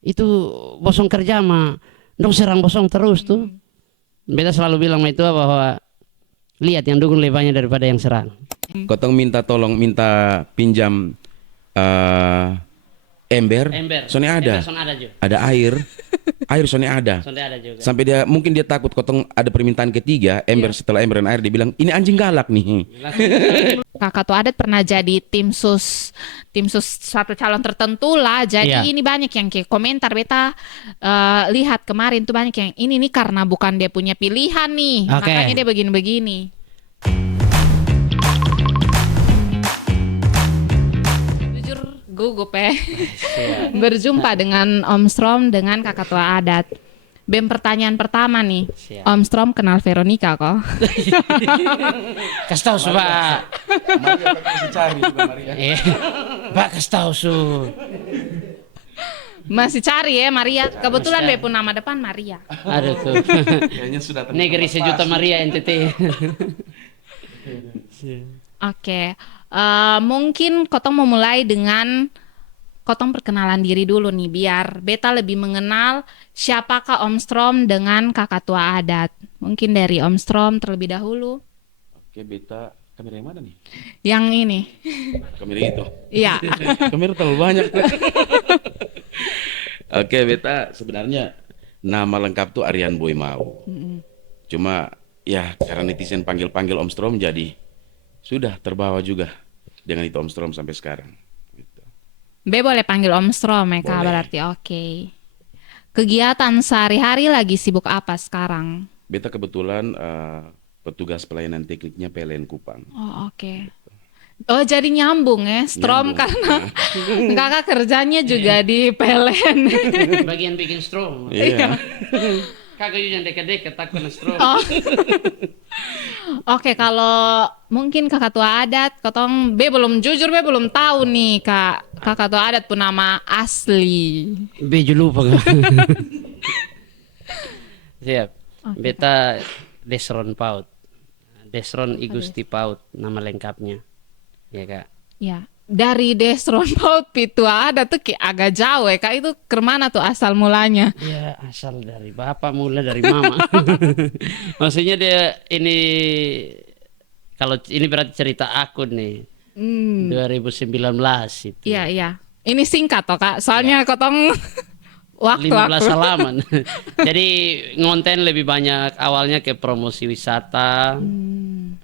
itu bosong kerja mah dong serang bosong terus tuh. Beta selalu bilang sama itu bahwa lihat yang dukung lebih banyak daripada yang serang. Kotong minta tolong, minta pinjam eh ember, Ember, soalnya ada, ember son ada juga. ada air, air soalnya ada. Sonde ada juga. Sampai dia mungkin dia takut kotong ada permintaan ketiga ember, setelah ember dan air dia bilang ini anjing galak nih. Kakak Tua Adat pernah jadi tim sus satu calon tertentu lah. Jadi Iya. ini banyak yang kayak komentar beta lihat kemarin tuh banyak yang ini nih karena bukan dia punya pilihan nih, Oke. makanya dia begini-begini. Jujur gugup berjumpa dengan Om Strom dengan Kakak Tua Adat. Bem pertanyaan pertama nih, Siap. Om Strom kenal Veronica kok? Kasih tahu su Pak. Iya. Pak kasih tahu su. Masih cari ya Maria. Kebetulan Masih Be pun nama depan Maria. Aduh tuh. Kayaknya sudah Negeri sejuta Maria NTT. Oke, mungkin Kotong mau mulai dengan Kotong perkenalan diri dulu nih, biar Beta lebih mengenal siapakah Om Strom dengan Kakak Tua Adat. Mungkin dari Om Strom terlebih dahulu. Oke, beta kamera yang mana nih? Yang ini, Kamera itu. iya. Kamera terlalu banyak. Oke, beta sebenarnya nama lengkap tuh Aryan Boy Mau. Cuma ya karena netizen panggil-panggil Om Strom jadi sudah terbawa juga dengan itu Om Strom sampai sekarang. Gitu. Be boleh panggil Om Strom ya Kak, Boleh. berarti oke. Kegiatan sehari-hari lagi sibuk apa sekarang? Beta kebetulan petugas pelayanan tekniknya PLN Kupang. Oh oke. Oh jadi nyambung ya, Strom Nyambung. karena kakak kerjanya juga di PLN. Bagian bikin strom. Iya. Kakak juga yang dekat-dekat takut kena strom. Oh. Oke, kalau mungkin Kakak Tua Adat, Kotong B belum jujur, B belum tahu nih Kak. Kakak Tua Adat pun nama asli. Beju lupa kan. Siap. Oke, Beta Desron Paut. Desron Igusti Paut nama lengkapnya. Ya Kak. Ya, dari Desron Paut Tua Adat tuh kayak agak jauh ya Kak. Itu kemana tuh asal mulanya? Ya asal dari bapak mulai dari mama. Maksudnya dia ini kalau ini berarti cerita aku nih. 2019 itu. Iya, iya. Ini singkat toh Kak, soalnya Kotong 15 waktu. halaman. Jadi ngonten lebih banyak awalnya ke promosi wisata,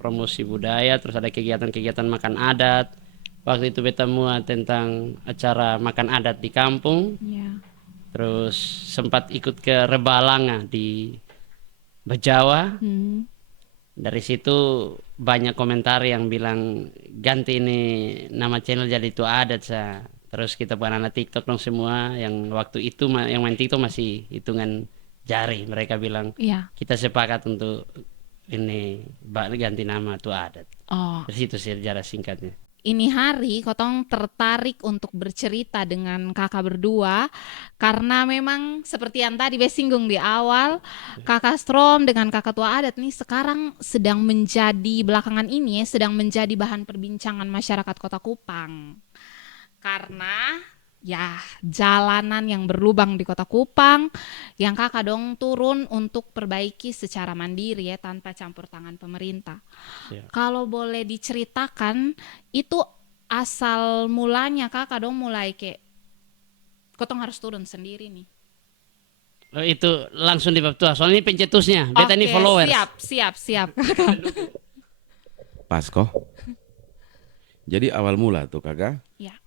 promosi budaya, terus ada kegiatan-kegiatan makan adat. Waktu itu beta muat tentang acara makan adat di kampung. Ya. Terus sempat ikut ke Rebalanga di Bejawa. Dari situ banyak komentar yang bilang ganti ini nama channel jadi Tua Adat sa. Terus kita bukan anak TikTok dong semua yang waktu itu yang main TikTok masih hitungan jari. Mereka bilang Iya. kita sepakat untuk ini ganti nama Tua Adat. Oh. Dari situ sejarah singkatnya. Ini hari Kotong tertarik untuk bercerita dengan kakak berdua karena memang seperti yang tadi Be singgung di awal, Kakak Strom dengan Kakak Tua Adat nih sekarang sedang menjadi belakangan ini ya, sedang menjadi bahan perbincangan masyarakat Kota Kupang. Karena ya jalanan yang berlubang di Kota Kupang yang kakak dong turun untuk perbaiki secara mandiri ya tanpa campur tangan pemerintah. Siap. Kalau boleh diceritakan itu asal mulanya kakak dong mulai kayak Kotong harus turun sendiri nih. Oh, itu langsung di bab tua. Soalnya ini pencetusnya. Beta ini Oke, followers. siap. Pas kok. Jadi awal mula tuh kakak. Ya.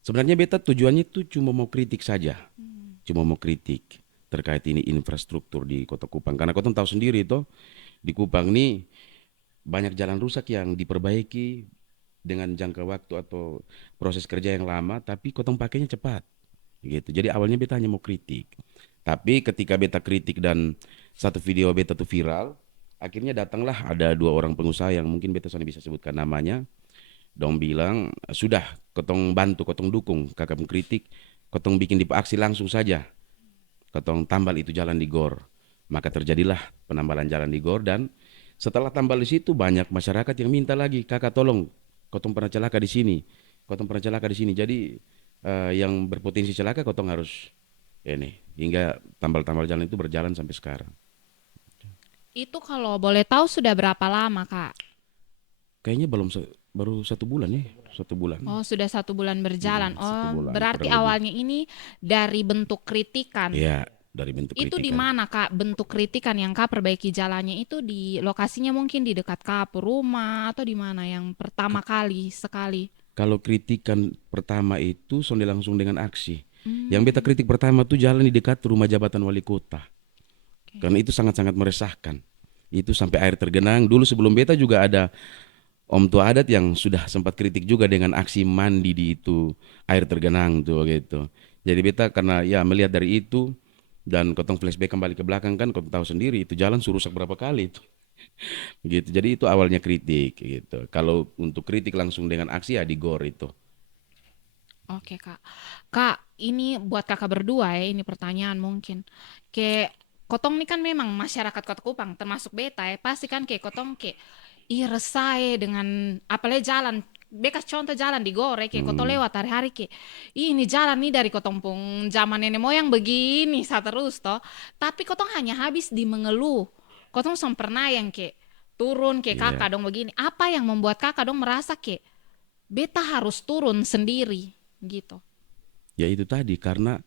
Sebenarnya beta tujuannya tuh cuma mau kritik saja. Cuma mau kritik terkait ini infrastruktur di Kota Kupang. Karena kau tahu sendiri toh di Kupang ini banyak jalan rusak yang diperbaiki dengan jangka waktu atau proses kerja yang lama, tapi kau pakainya cepat. Gitu. Jadi awalnya beta hanya mau kritik. Tapi ketika beta kritik dan satu video beta tuh viral, akhirnya datanglah ada dua orang pengusaha yang mungkin beta sudah bisa sebutkan namanya. Dong bilang, sudah kotong bantu, kotong dukung, kakak mengkritik, kotong bikin di aksi langsung saja. Kotong tambal itu jalan di GOR. Maka terjadilah penambalan jalan di GOR dan setelah tambal di situ banyak masyarakat yang minta lagi, kakak tolong, kotong pernah celaka di sini, kotong pernah celaka di sini. Jadi yang berpotensi celaka kotong harus ini hingga tambal-tambal jalan itu berjalan sampai sekarang. Itu kalau boleh tahu sudah berapa lama, Kak? Kayaknya baru 1 bulan ya, 1 bulan. Oh, sudah 1 bulan berjalan. Satu Oh, bulan, berarti kurang lebih. awalnya ini dari bentuk kritikan. Iya, dari bentuk Itu di kritikan. mana, Kak, bentuk kritikan yang Kak perbaiki jalannya itu di lokasinya mungkin di dekat Kak rumah atau di mana yang pertama kali sekali? Kalau kritikan pertama itu sonde langsung dengan aksi. Yang Hmm, beta kritik pertama tuh jalan di dekat rumah jabatan wali kota. oke. Karena itu sangat-sangat meresahkan. Itu sampai air tergenang. Dulu sebelum beta juga ada om tua adat yang sudah sempat kritik juga dengan aksi mandi di itu air tergenang tuh gitu. Jadi beta karena ya melihat dari itu dan kotong flashback kembali ke belakang kan kotong tahu sendiri itu jalan suruh rusak berapa kali itu. Gitu. Jadi itu awalnya kritik gitu. Kalau untuk kritik langsung dengan aksi ya di gor itu. Oke, Kak. Kak, ini buat Kakak berdua ya, ini pertanyaan mungkin. Kayak Kotong ini kan memang masyarakat Kota Kupang termasuk beta ya, pasti kan kayak Kotong kayak ih resah ya dengan apalagi jalan. Bekas contoh jalan di Gore kayak Kotong Hmm, lewat hari-hari kayak "Ih, ini jalan nih dari Kotong pung zaman nenek moyang begini sa terus toh." Tapi Kotong hanya habis di mengeluh. Kotong pernah yang kayak turun kayak iya. Kakak dong begini. Apa yang membuat Kakak dong merasa kayak beta harus turun sendiri gitu. Ya itu tadi karena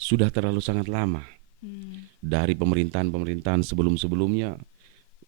sudah terlalu sangat lama Hmm. dari pemerintahan-pemerintahan sebelum-sebelumnya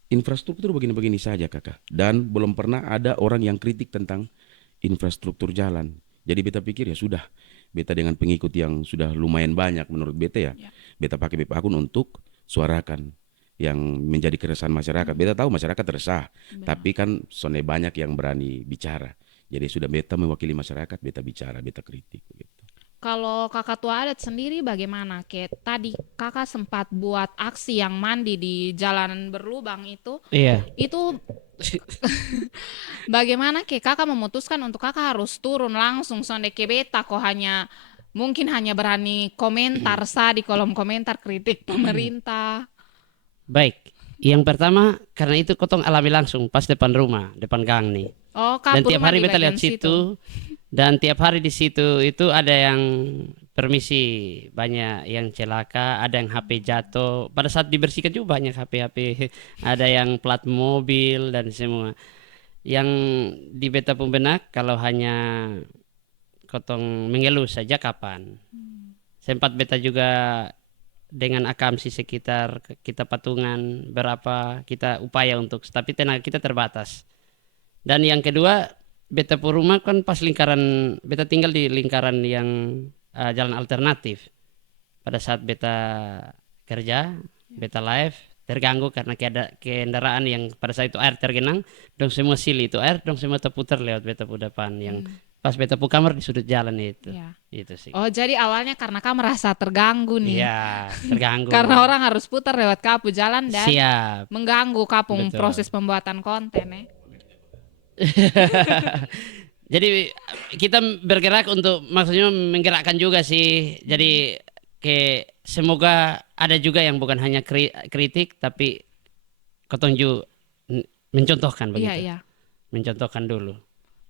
infrastruktur begini-begini saja kakak dan belum pernah ada orang yang kritik tentang infrastruktur jalan. Jadi beta pikir ya sudah beta dengan pengikut yang sudah lumayan banyak menurut beta ya Ya, beta pakai beta akun untuk suarakan yang menjadi keresahan masyarakat. Beta tahu masyarakat resah, benar. tapi kan sonde banyak yang berani bicara. Jadi sudah beta mewakili masyarakat, beta bicara, beta kritik gitu. Kalau kakak tua adat sendiri bagaimana? Kayak tadi kakak sempat buat aksi yang mandi di jalanan berlubang Iya. itu bagaimana kayak kakak memutuskan untuk kakak harus turun langsung sonde ke beta kok hanya mungkin hanya berani komentar sa di kolom komentar kritik pemerintah. Baik. Yang pertama karena itu kotong alami langsung pas depan rumah, depan gang nih. Oh, Dan kapur tiap rumah hari di beta bagian lihat situ. situ dan tiap hari di situ itu ada yang permisi, banyak yang celaka, ada yang HP jatuh. Pada saat dibersihkan juga banyak HP-HP, ada yang plat mobil dan semua. Yang di beta pun benak kalau hanya kotong mengeluh saja kapan. Sempat beta juga dengan akamsi sekitar kita patungan berapa kita upaya untuk tapi tenaga kita terbatas. Dan yang kedua, beta pu rumah kan pas lingkaran, beta tinggal di lingkaran yang jalan alternatif. Pada saat beta kerja, beta live, terganggu karena kendaraan yang pada saat itu air tergenang, dong semua sili itu air, dong semua terputar lewat beta pu depan. Yang Hmm, pas beta pu kamar di sudut jalan itu. ya. Itu sih. Oh, jadi awalnya karena kamu merasa terganggu nih. Iya, terganggu. Karena orang harus putar lewat kapu jalan dan Siap, mengganggu kapung betul. proses pembuatan konten ya. Jadi kita bergerak untuk maksudnya menggerakkan juga sih. Jadi semoga ada juga yang bukan hanya kritik tapi ketonju mencontohkan Iya, begitu. iya. Mencontohkan dulu.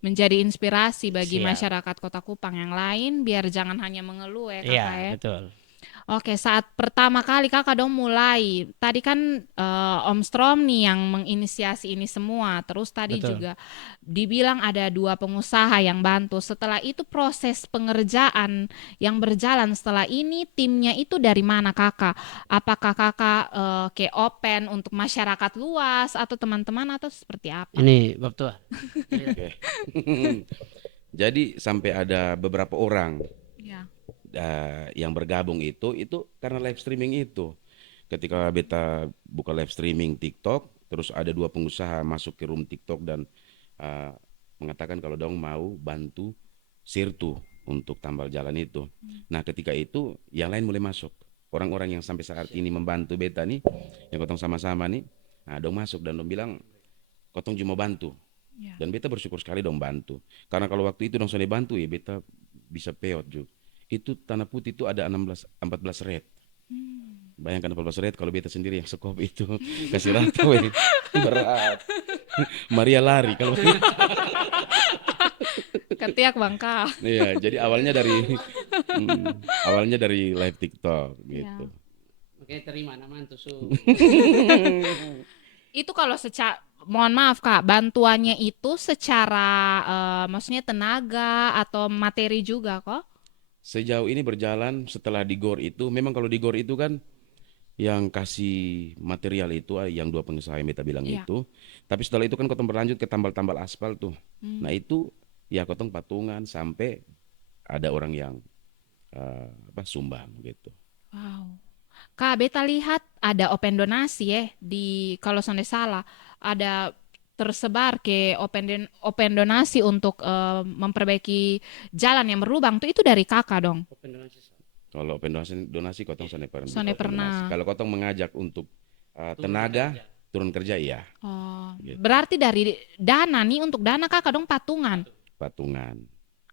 Menjadi inspirasi bagi Siap. masyarakat Kota Kupang yang lain biar jangan hanya mengeluh ya Iya, kakak ya. betul. Oke, saat pertama kali kakak dong mulai, tadi kan Om Strom nih yang menginisiasi ini semua, terus tadi Betul. juga dibilang ada 2 pengusaha yang bantu. Setelah itu proses pengerjaan yang berjalan setelah ini timnya itu dari mana kakak? Apakah kakak kayak open untuk masyarakat luas atau teman-teman atau seperti apa? Ini Bab Tua. Oke. Jadi sampai ada beberapa orang Ya. yang bergabung itu karena live streaming itu. Ketika beta buka live streaming TikTok, terus ada 2 pengusaha masuk ke room TikTok dan uh, mengatakan kalau dong mau bantu Sirtu untuk tambal jalan itu. Nah ketika itu yang lain mulai masuk. Orang-orang yang sampai saat ini membantu beta nih, yang kotong sama-sama nih, nah dong masuk dan dong bilang kotong cuma bantu. Ya. Dan beta bersyukur sekali dong bantu. Karena kalau waktu itu dong sudah bantu ya beta bisa peot juga. Itu tanah putih itu ada 14 red. Bayangkan 14 red kalau beta sendiri yang sekop itu kasih rata weh. Berat. Maria lari kalau Ketiak Bangka. Iya, jadi awalnya dari awalnya dari live TikTok gitu. Oke, terima nama Antusu. Itu kalau mohon maaf Kak, bantuannya itu secara maksudnya tenaga atau materi juga kok? Sejauh ini berjalan setelah di GOR itu, memang kalau di GOR itu kan yang kasih material itu yang dua pengusaha yang beta bilang Iya. itu. Tapi setelah itu kan kotong berlanjut ke tambal-tambal aspal tuh. Nah itu ya kotong patungan sampai ada orang yang sumbang gitu. Wow. Kak, beta lihat ada open donasi ya di kalau sonde salah ada tersebar ke open donasi untuk memperbaiki jalan yang berlubang tuh itu dari kakak dong. Kalau open donasi kotong Sonde open donasi. pernah. Kalau kotong mengajak untuk tenaga turun kerja iya Oh, gitu. berarti dari dana nih untuk dana kakak dong patungan. Patungan.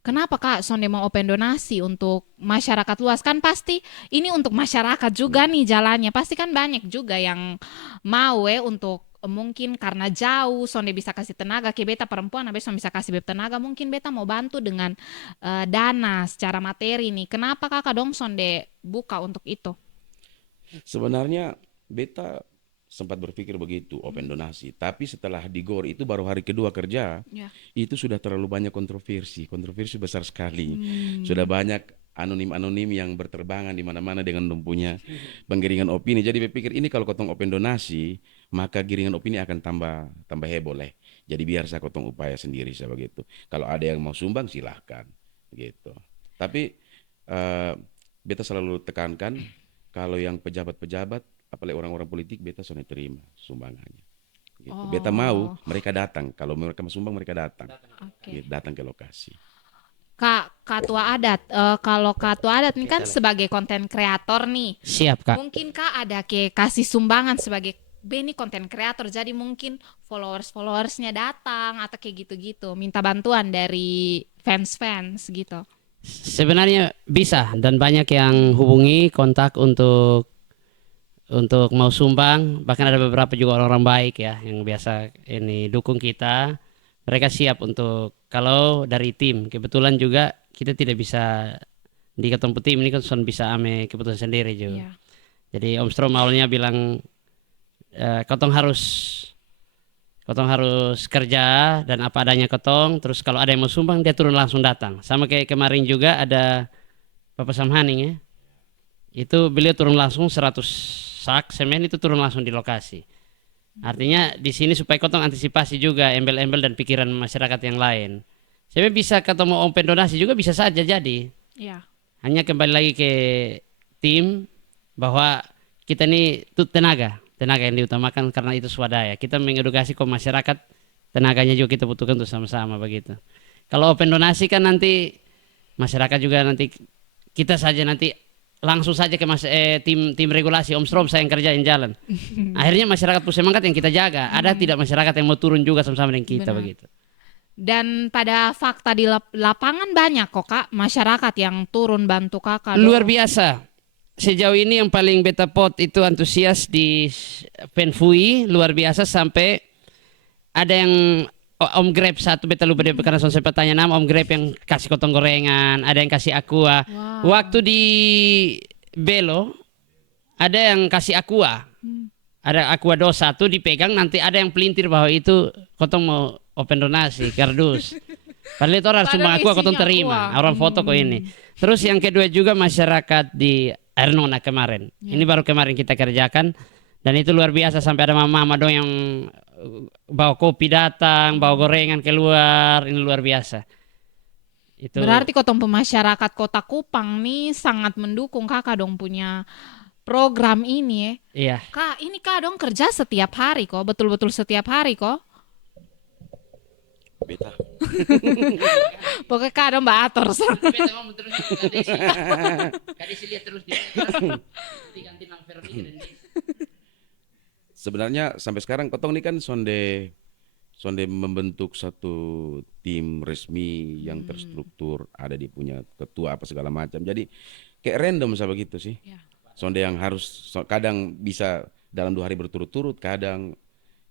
Kenapa Kak Sonde mau open donasi untuk masyarakat luas? Kan pasti ini untuk masyarakat juga nih jalannya. Pasti kan banyak juga yang mau untuk mungkin karena jauh Sonde bisa kasih tenaga ke beta perempuan, habis Sonde bisa kasih beta tenaga, mungkin beta mau bantu dengan dana secara materi nih. Kenapa Kakak dong Sonde buka untuk itu? Sebenarnya beta sempat berpikir begitu open donasi, tapi setelah di GOR itu baru hari kedua kerja, Ya. itu sudah terlalu banyak kontroversi besar sekali. Sudah banyak anonim-anonim yang berterbangan di mana-mana dengan punya penggiringan opini. Jadi berpikir ini kalau kotong open donasi, maka giringan opini akan tambah heboh leh. Jadi biar saya kotong upaya sendiri saya begitu. Kalau ada yang mau sumbang silahkan gitu. Tapi beta selalu tekankan kalau yang pejabat-pejabat apalagi orang-orang politik beta sudah terima sumbangannya gitu. Beta mau mereka datang, kalau mereka mau sumbang mereka datang. Oke. Gitu, datang ke lokasi. Kak Ketua Adat, kalau Ketua Adat ini kan sebagai konten kreator nih. Siap, Kak. Mungkin Kak ada kasih sumbangan sebagai Beni konten kreator, jadi mungkin followersnya datang atau kayak gitu-gitu, minta bantuan dari fans gitu. Sebenarnya bisa dan banyak yang hubungi kontak untuk mau sumbang, bahkan ada beberapa juga orang-orang baik ya yang biasa ini dukung kita. Mereka siap untuk kalau dari tim. Kebetulan juga kita tidak bisa di ketemu tim ini kan bisa ame keputusan sendiri juga. Iya. Jadi Om Strom awalnya bilang kotong harus kerja dan apa adanya kotong. Terus kalau ada yang mau sumbang dia turun langsung datang. Sama kayak kemarin juga ada Bapak Samhaning ya. Itu beliau turun langsung 100 sak semen itu turun langsung di lokasi. Artinya di sini supaya kotong antisipasi juga embel-embel dan pikiran masyarakat yang lain. Sebenarnya bisa ketemu open donasi juga bisa saja jadi. Iya. Hanya kembali lagi ke tim bahwa kita ini tenaga yang diutamakan karena itu swadaya. Kita mengedukasi ke masyarakat, tenaganya juga kita butuhkan untuk sama-sama begitu. Kalau open donasi kan nanti masyarakat juga nanti kita saja nanti langsung saja ke tim regulasi Om Strom saya yang kerjain jalan. Akhirnya masyarakat Pusemangkat yang kita jaga. Ada tidak masyarakat yang mau turun juga sama-sama dengan kita. Benar. Begitu. Dan pada fakta di lapangan banyak kok Kak masyarakat yang turun bantu Kakak. Luar biasa. Sejauh ini yang paling beta pot itu antusias di Penfui luar biasa sampai ada yang Om Grab satu beta lupa dia karena saya tanya nama Om Grab yang kasih kotong gorengan, ada yang kasih aqua. Wow. Waktu di Belo ada yang kasih aqua. Ada aqua dos satu dipegang nanti ada yang pelintir bahwa itu kotong mau open donasi kardus. Padahal itu orang cuma aqua kotong terima, orang foto kok ini. Terus yang kedua juga masyarakat di Ernona kemarin. Ini baru kemarin kita kerjakan dan itu luar biasa sampai ada mama-mama dong yang bawa kopi datang, bawa gorengan keluar, ini luar biasa. Itu Berarti kotong pemasyarakat Kota Kupang nih sangat mendukung Kakak dong punya program ini ya. iya. Kak, ini Kak dong kerja setiap hari kok, betul-betul setiap hari kok. Beta. Pokoknya Kak dong Mbak Ator. Sebenarnya sampai sekarang kotong ini kan sonde membentuk satu tim resmi yang terstruktur, ada di punya ketua apa segala macam. Jadi kayak random saya begitu sih. Ya. Sonde yang harus kadang bisa dalam 2 hari berturut-turut, kadang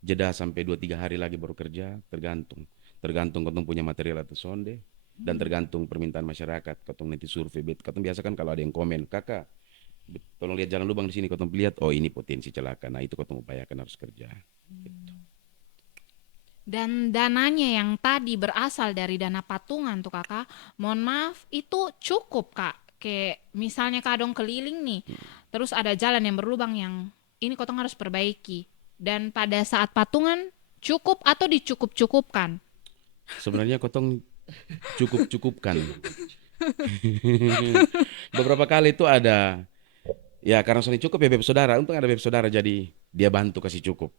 jeda sampai 2-3 hari lagi baru kerja, tergantung tergantung kotong punya material atau sonde, dan tergantung permintaan masyarakat. Kotong nanti survei, kotong biasa kan kalau ada yang komen, kakak, tolong lihat jalan lubang di sini, kotong lihat, oh ini potensi celaka, nah itu kotong upayakan harus kerja. Gitu. Dan dananya yang tadi berasal dari dana patungan tuh kakak, mohon maaf itu cukup kak? Kayak misalnya kadang keliling nih, terus ada jalan yang berlubang yang ini kotong harus perbaiki. Dan pada saat patungan cukup atau dicukup-cukupkan? Sebenarnya kotong cukup-cukupkan. Beberapa kali itu ada, ya karena soalnya cukup ya beb saudara, untung ada beb saudara jadi dia bantu kasih cukup.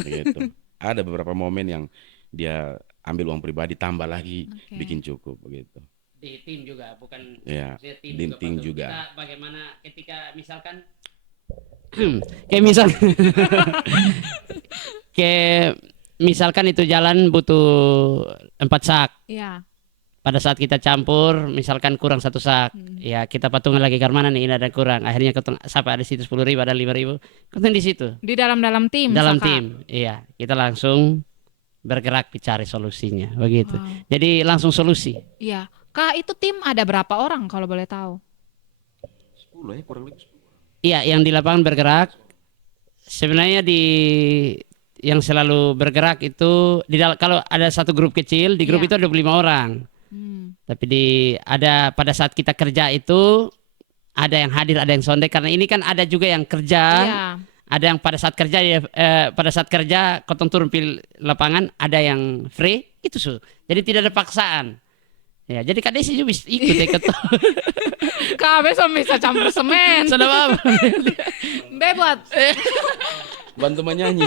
Gitu. Ada beberapa momen yang dia ambil uang pribadi tambah lagi bikin cukup begitu. Di tim juga, bukan Ya, maksudnya di tim Pak. juga. Kita bagaimana ketika misalkan kayak misal kayak misalkan itu jalan butuh 4 sak. Iya. Pada saat kita campur, misalkan kurang 1 sak, ya kita patungan lagi ke mana nih, ini ada kurang. Akhirnya sampai ada situ 10.000, ada 5.000, kita di situ. Di dalam tim. Dalam Saka. tim, iya. Kita langsung bergerak cari solusinya, begitu. Wow. Jadi langsung solusi. Iya. Kak itu tim ada berapa orang kalau boleh tahu? 10 ya, kurang lebih 10. Iya, yang di lapangan bergerak. Sebenarnya yang selalu bergerak itu kalau ada satu grup kecil, di grup Iya. itu ada 25 orang. Tapi pada saat kita kerja itu ada yang hadir, ada yang sonde, karena ini kan ada juga yang kerja. Iya. Ada yang pada saat kerja pada saat kerja kotong turun pil lapangan, ada yang free itu jadi tidak ada paksaan. Ya, jadi Kak Desi juga bisa ikut ya Kak besok bisa campur semen. Sudah apa? Buat Bantu menyanyi.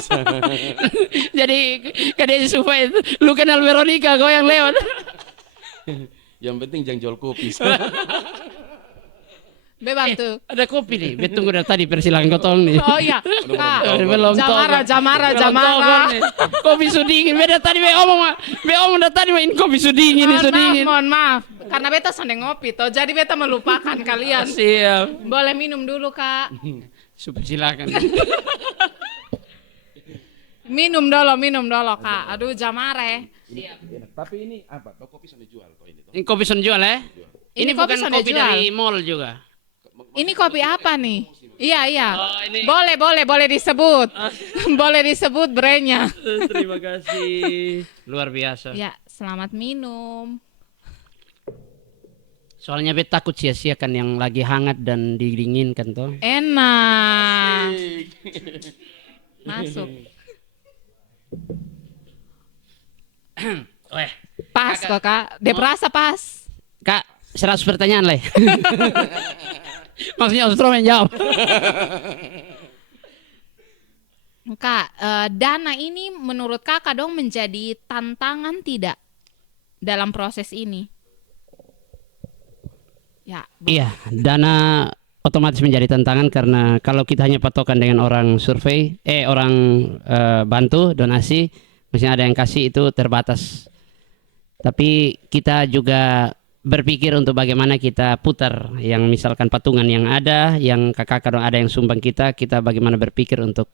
Jadi Kak Desi supaya lu kenal Veronica kau yang lewat. Yang penting jangan jual kopi. bantu. Ada kopi nih. Tunggu dari tadi persilakan kotong nih. Oh iya, Kak. Belum Jamara. Kopi sudingin. Beda tadi be omong tadi main kopi sudingin nih sudingin. Mohon maaf. Karena beta sedang ngopi toh, jadi beta melupakan kalian. Siap. Boleh minum dulu, Kak. Super silakan. Minum dulu, Kak. Aduh, Jamare. Tapi ini apa? Kopi sampai jual kok ini. Ini kopi son jual ya? Ini bukan kopi son kopi jual. dari mall juga. Ini kopi apa nih? Iya. Oh, ini. Boleh disebut. Boleh disebut brandnya. Terima kasih. Luar biasa. Ya, selamat minum. Soalnya bet takut sia-siakan yang lagi hangat dan didinginkan toh. Enak. Masuk. Pas kok, Kak. Deprasa pas. Kak, 100 pertanyaan lah. Maksudnya Ostrom yang jawab. Kak, dana ini menurut Kakak dong menjadi tantangan tidak dalam proses ini? Ya. Iya, dana otomatis menjadi tantangan karena kalau kita hanya patokan dengan orang survei, orang bantu donasi, misalnya ada yang kasih itu terbatas. Tapi kita juga berpikir untuk bagaimana kita putar yang misalkan patungan yang ada, yang kakak kadang ada yang sumbang kita bagaimana berpikir untuk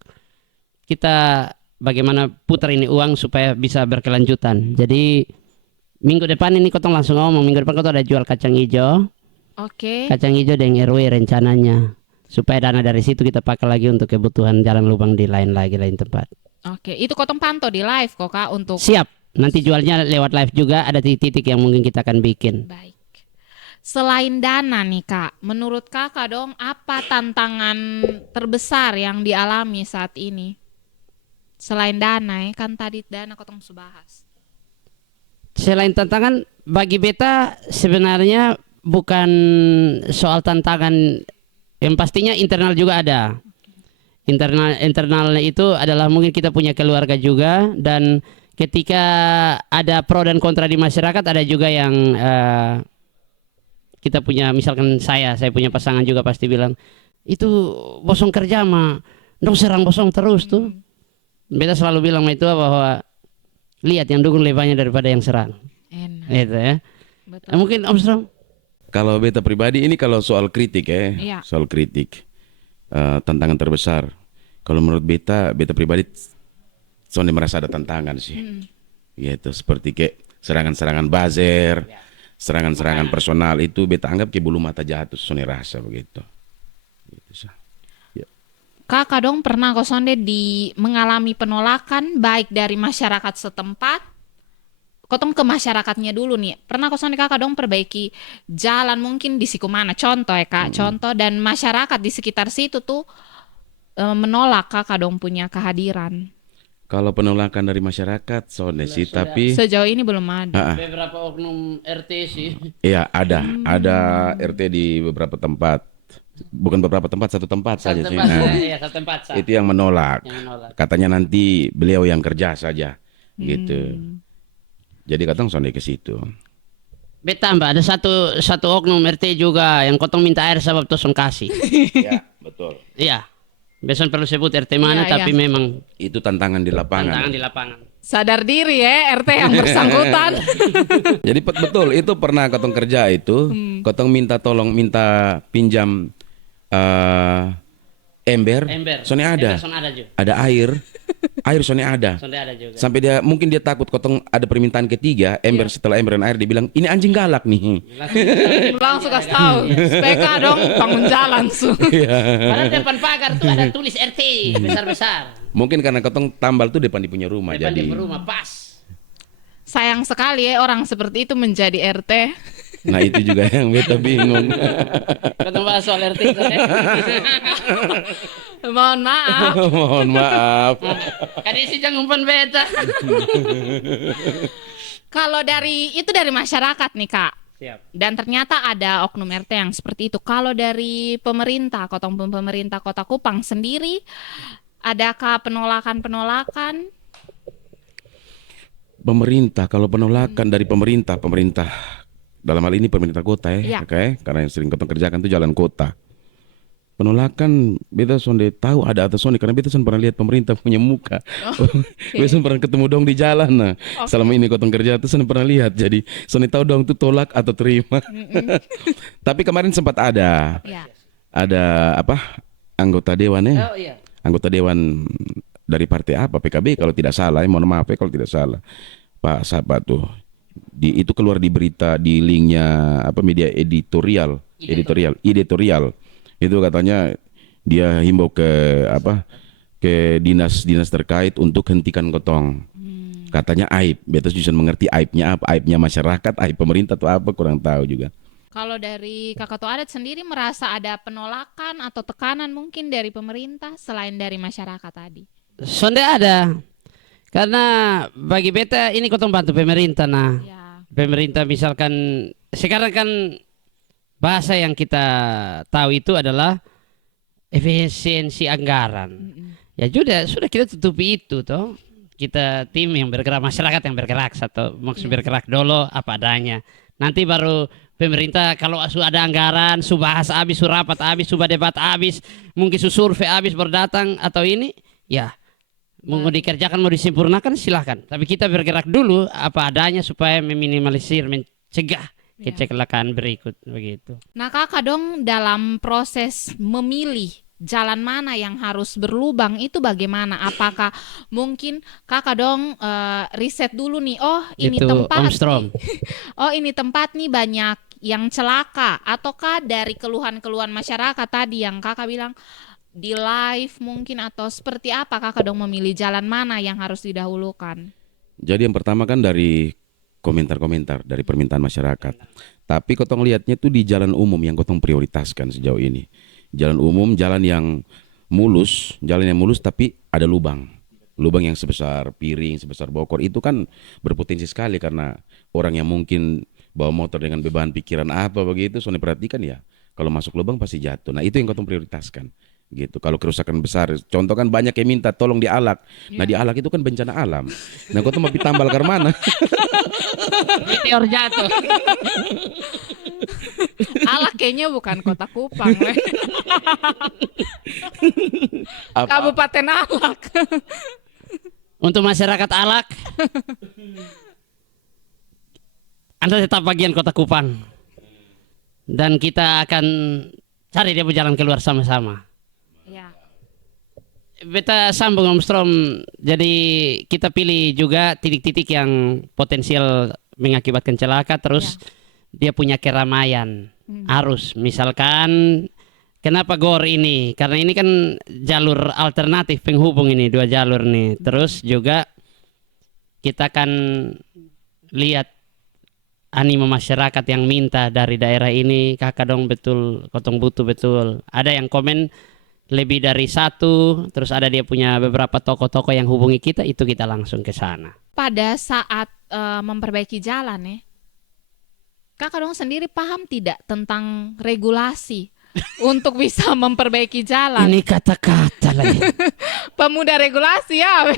kita bagaimana putar ini uang supaya bisa berkelanjutan. Jadi minggu depan ini kotong langsung ngomong, minggu depan kotong ada jual kacang hijau. Oke. Kacang hijau dengan RW rencananya. Supaya dana dari situ kita pakai lagi untuk kebutuhan jalan lubang di lain tempat. Oke, itu kotong pantau di live kok Kak untuk. Siap. Nanti jualnya lewat live juga, ada titik-titik yang mungkin kita akan bikin. Baik. Selain dana nih Kak, menurut Kakak dong apa tantangan terbesar yang dialami saat ini? Selain dana kan tadi dana kotong bahas. Selain tantangan bagi beta sebenarnya bukan soal tantangan, yang pastinya internal juga ada. Internalnya itu adalah mungkin kita punya keluarga juga, dan ketika ada pro dan kontra di masyarakat ada juga yang kita punya, misalkan saya punya pasangan juga pasti bilang itu bosong kerja mah dong serang bosong terus tuh. Beta selalu bilang itu bahwa lihat yang dukung lebih banyak daripada yang serang. Enak. Itu ya. Betul. Mungkin Om Strom. Kalau beta pribadi ini kalau soal kritik Iya. soal kritik tantangan terbesar. Kalau menurut beta pribadi soalnya merasa ada tantangan sih. Gitu, seperti kayak serangan-serangan buzzer, serangan-serangan personal itu beta anggap kayak bulu mata jatuh sone rasa begitu. Gitu, Sa. Ya. Kakak dong pernah kosonde mengalami penolakan baik dari masyarakat setempat, kotong ke masyarakatnya dulu nih. Pernah kosonde kakak dong perbaiki jalan mungkin di siku mana, contoh ya kak, contoh, dan masyarakat di sekitar situ tuh menolak kakak dong punya kehadiran. Kalau penolakan dari masyarakat sone sih, tapi Sejauh ini belum ada. Beberapa oknum RT sih. iya ada RT di beberapa tempat, bukan beberapa tempat, satu tempat Satu saja sih. tempat, Nah, iya, satu tempat Sa. itu yang menolak. Yang menolak. Katanya nanti beliau yang kerja saja, gitu. Jadi katong sonde ke situ. Beta mbak, ada satu oknum RT juga yang kotong minta air sebab tosong kasih. Ya, betul. Iya. Beson perlu sebut RT mana, Iya, tapi memang Itu tantangan di lapangan. tantangan di lapangan. Sadar diri ya RT yang bersangkutan. Jadi betul itu pernah kotong kerja itu, kotong minta tolong, minta pinjam ember, soalnya ada, Ember son ada juga. ada air soalnya ada. Sonde ada juga. Sampai dia mungkin dia takut kotong ada permintaan ketiga ember, setelah ember dan air dia bilang ini anjing galak nih. Langsung kasih tahu. SPK dong bangun jalan su. Padahal depan pagar tuh ada tulis RT besar-besar. Mungkin karena kotong tambal tuh depan di punya rumah, Depan jadi di rumah pas. Sayang sekali ya orang seperti itu menjadi RT. nah itu juga yang beta bingung. Ketemu bahas soal RT. Mohon maaf. Mohon maaf. Kan isi jangan umpan beta. Kalau dari masyarakat nih kak. Siap. Dan ternyata ada oknum RT yang seperti itu. Kalau dari pemerintah, pemerintah Kota Kupang sendiri, adakah penolakan-penolakan? Pemerintah, kalau penolakan dari pemerintah dalam hal ini pemerintah kota ya, Iya. oke? Karena yang sering kotong kerjakan itu jalan kota. Penolakan beta sonde tahu ada atau sonde karena beta sonde pernah lihat pemerintah punya muka. Beta sonde pernah ketemu dong di jalan. Nah, selama ini kotong kerja tuh sonde pernah lihat. Jadi sonde tahu dong tuh tolak atau terima. Tapi kemarin sempat ada Ya. anggota dewan ya. Oh iya. Anggota dewan dari partai apa, PKB kalau tidak salah, mohon maaf ya kalau tidak salah, Pak siapa tuh itu keluar di berita di linknya media editorial itu katanya dia himbau ke dinas terkait untuk hentikan gotong. Katanya aib, beta bisa mengerti aibnya apa, aibnya masyarakat, aib pemerintah atau apa kurang tahu juga. Kalau dari Kakak Tua Adat sendiri merasa ada penolakan atau tekanan mungkin dari pemerintah selain dari masyarakat tadi? Sonde ada. Karena bagi beta ini kotong bantu pemerintah nah. Ya. Pemerintah misalkan sekarang kan bahasa yang kita tahu itu adalah efisiensi anggaran. Ya sudah kita tutupi itu toh. Kita tim yang bergerak, masyarakat yang bergerak atau maksud bergerak dulu apa adanya. Nanti baru pemerintah kalau sudah ada anggaran, sudah bahas habis, sudah rapat habis, sudah debat habis, mungkin survei habis berdatang atau ini, ya mau dikerjakan mau disempurnakan silahkan. Tapi kita bergerak dulu apa adanya supaya meminimalisir, mencegah kecelakaan berikut begitu. Nah kakak dong dalam proses memilih jalan mana yang harus berlubang itu bagaimana? Apakah mungkin kakak dong riset dulu nih, oh ini Itu tempat Om Strom. oh ini tempat nih banyak yang celaka, ataukah dari keluhan-keluhan masyarakat tadi yang kakak bilang di live mungkin, atau seperti apa kakak dong memilih jalan mana yang harus didahulukan? Jadi yang pertama kan dari komentar-komentar dari permintaan masyarakat. Tapi kotong lihatnya tuh di jalan umum yang kotong prioritaskan sejauh ini. Jalan umum, jalan yang mulus tapi ada lubang. Lubang yang sebesar piring, sebesar bokor itu kan berpotensi sekali karena orang yang mungkin bawa motor dengan beban pikiran apa begitu, soalnya perhatikan ya. Kalau masuk lubang pasti jatuh. Nah, itu yang kotong prioritaskan. Gitu. Kalau kerusakan besar, contoh kan banyak yang minta tolong di Alak. Nah di Alak itu kan bencana alam. Nah kau tuh mau tambal ke mana? Meteor jatuh. Alak kayaknya bukan Kota Kupang, weh. Kabupaten Alak. Untuk masyarakat Alak, Anda tetap bagian Kota Kupang. Dan kita akan cari dia berjalan keluar sama-sama. Ya. beta sambung Om Strom. Jadi kita pilih juga titik-titik yang potensial mengakibatkan celaka, terus dia punya keramaian arus. Misalkan kenapa GOR ini? Karena ini kan jalur alternatif penghubung ini, 2 jalur nih. Terus juga kita akan lihat animo masyarakat yang minta dari daerah ini, kakak dong betul, kotong butuh betul. Ada yang komen lebih dari 1, terus ada dia punya beberapa toko-toko yang hubungi kita, itu kita langsung ke sana. Pada saat memperbaiki jalan ya, kakak dong sendiri paham tidak tentang regulasi untuk bisa memperbaiki jalan? Ini kata-kata lagi. Pemuda regulasi ya.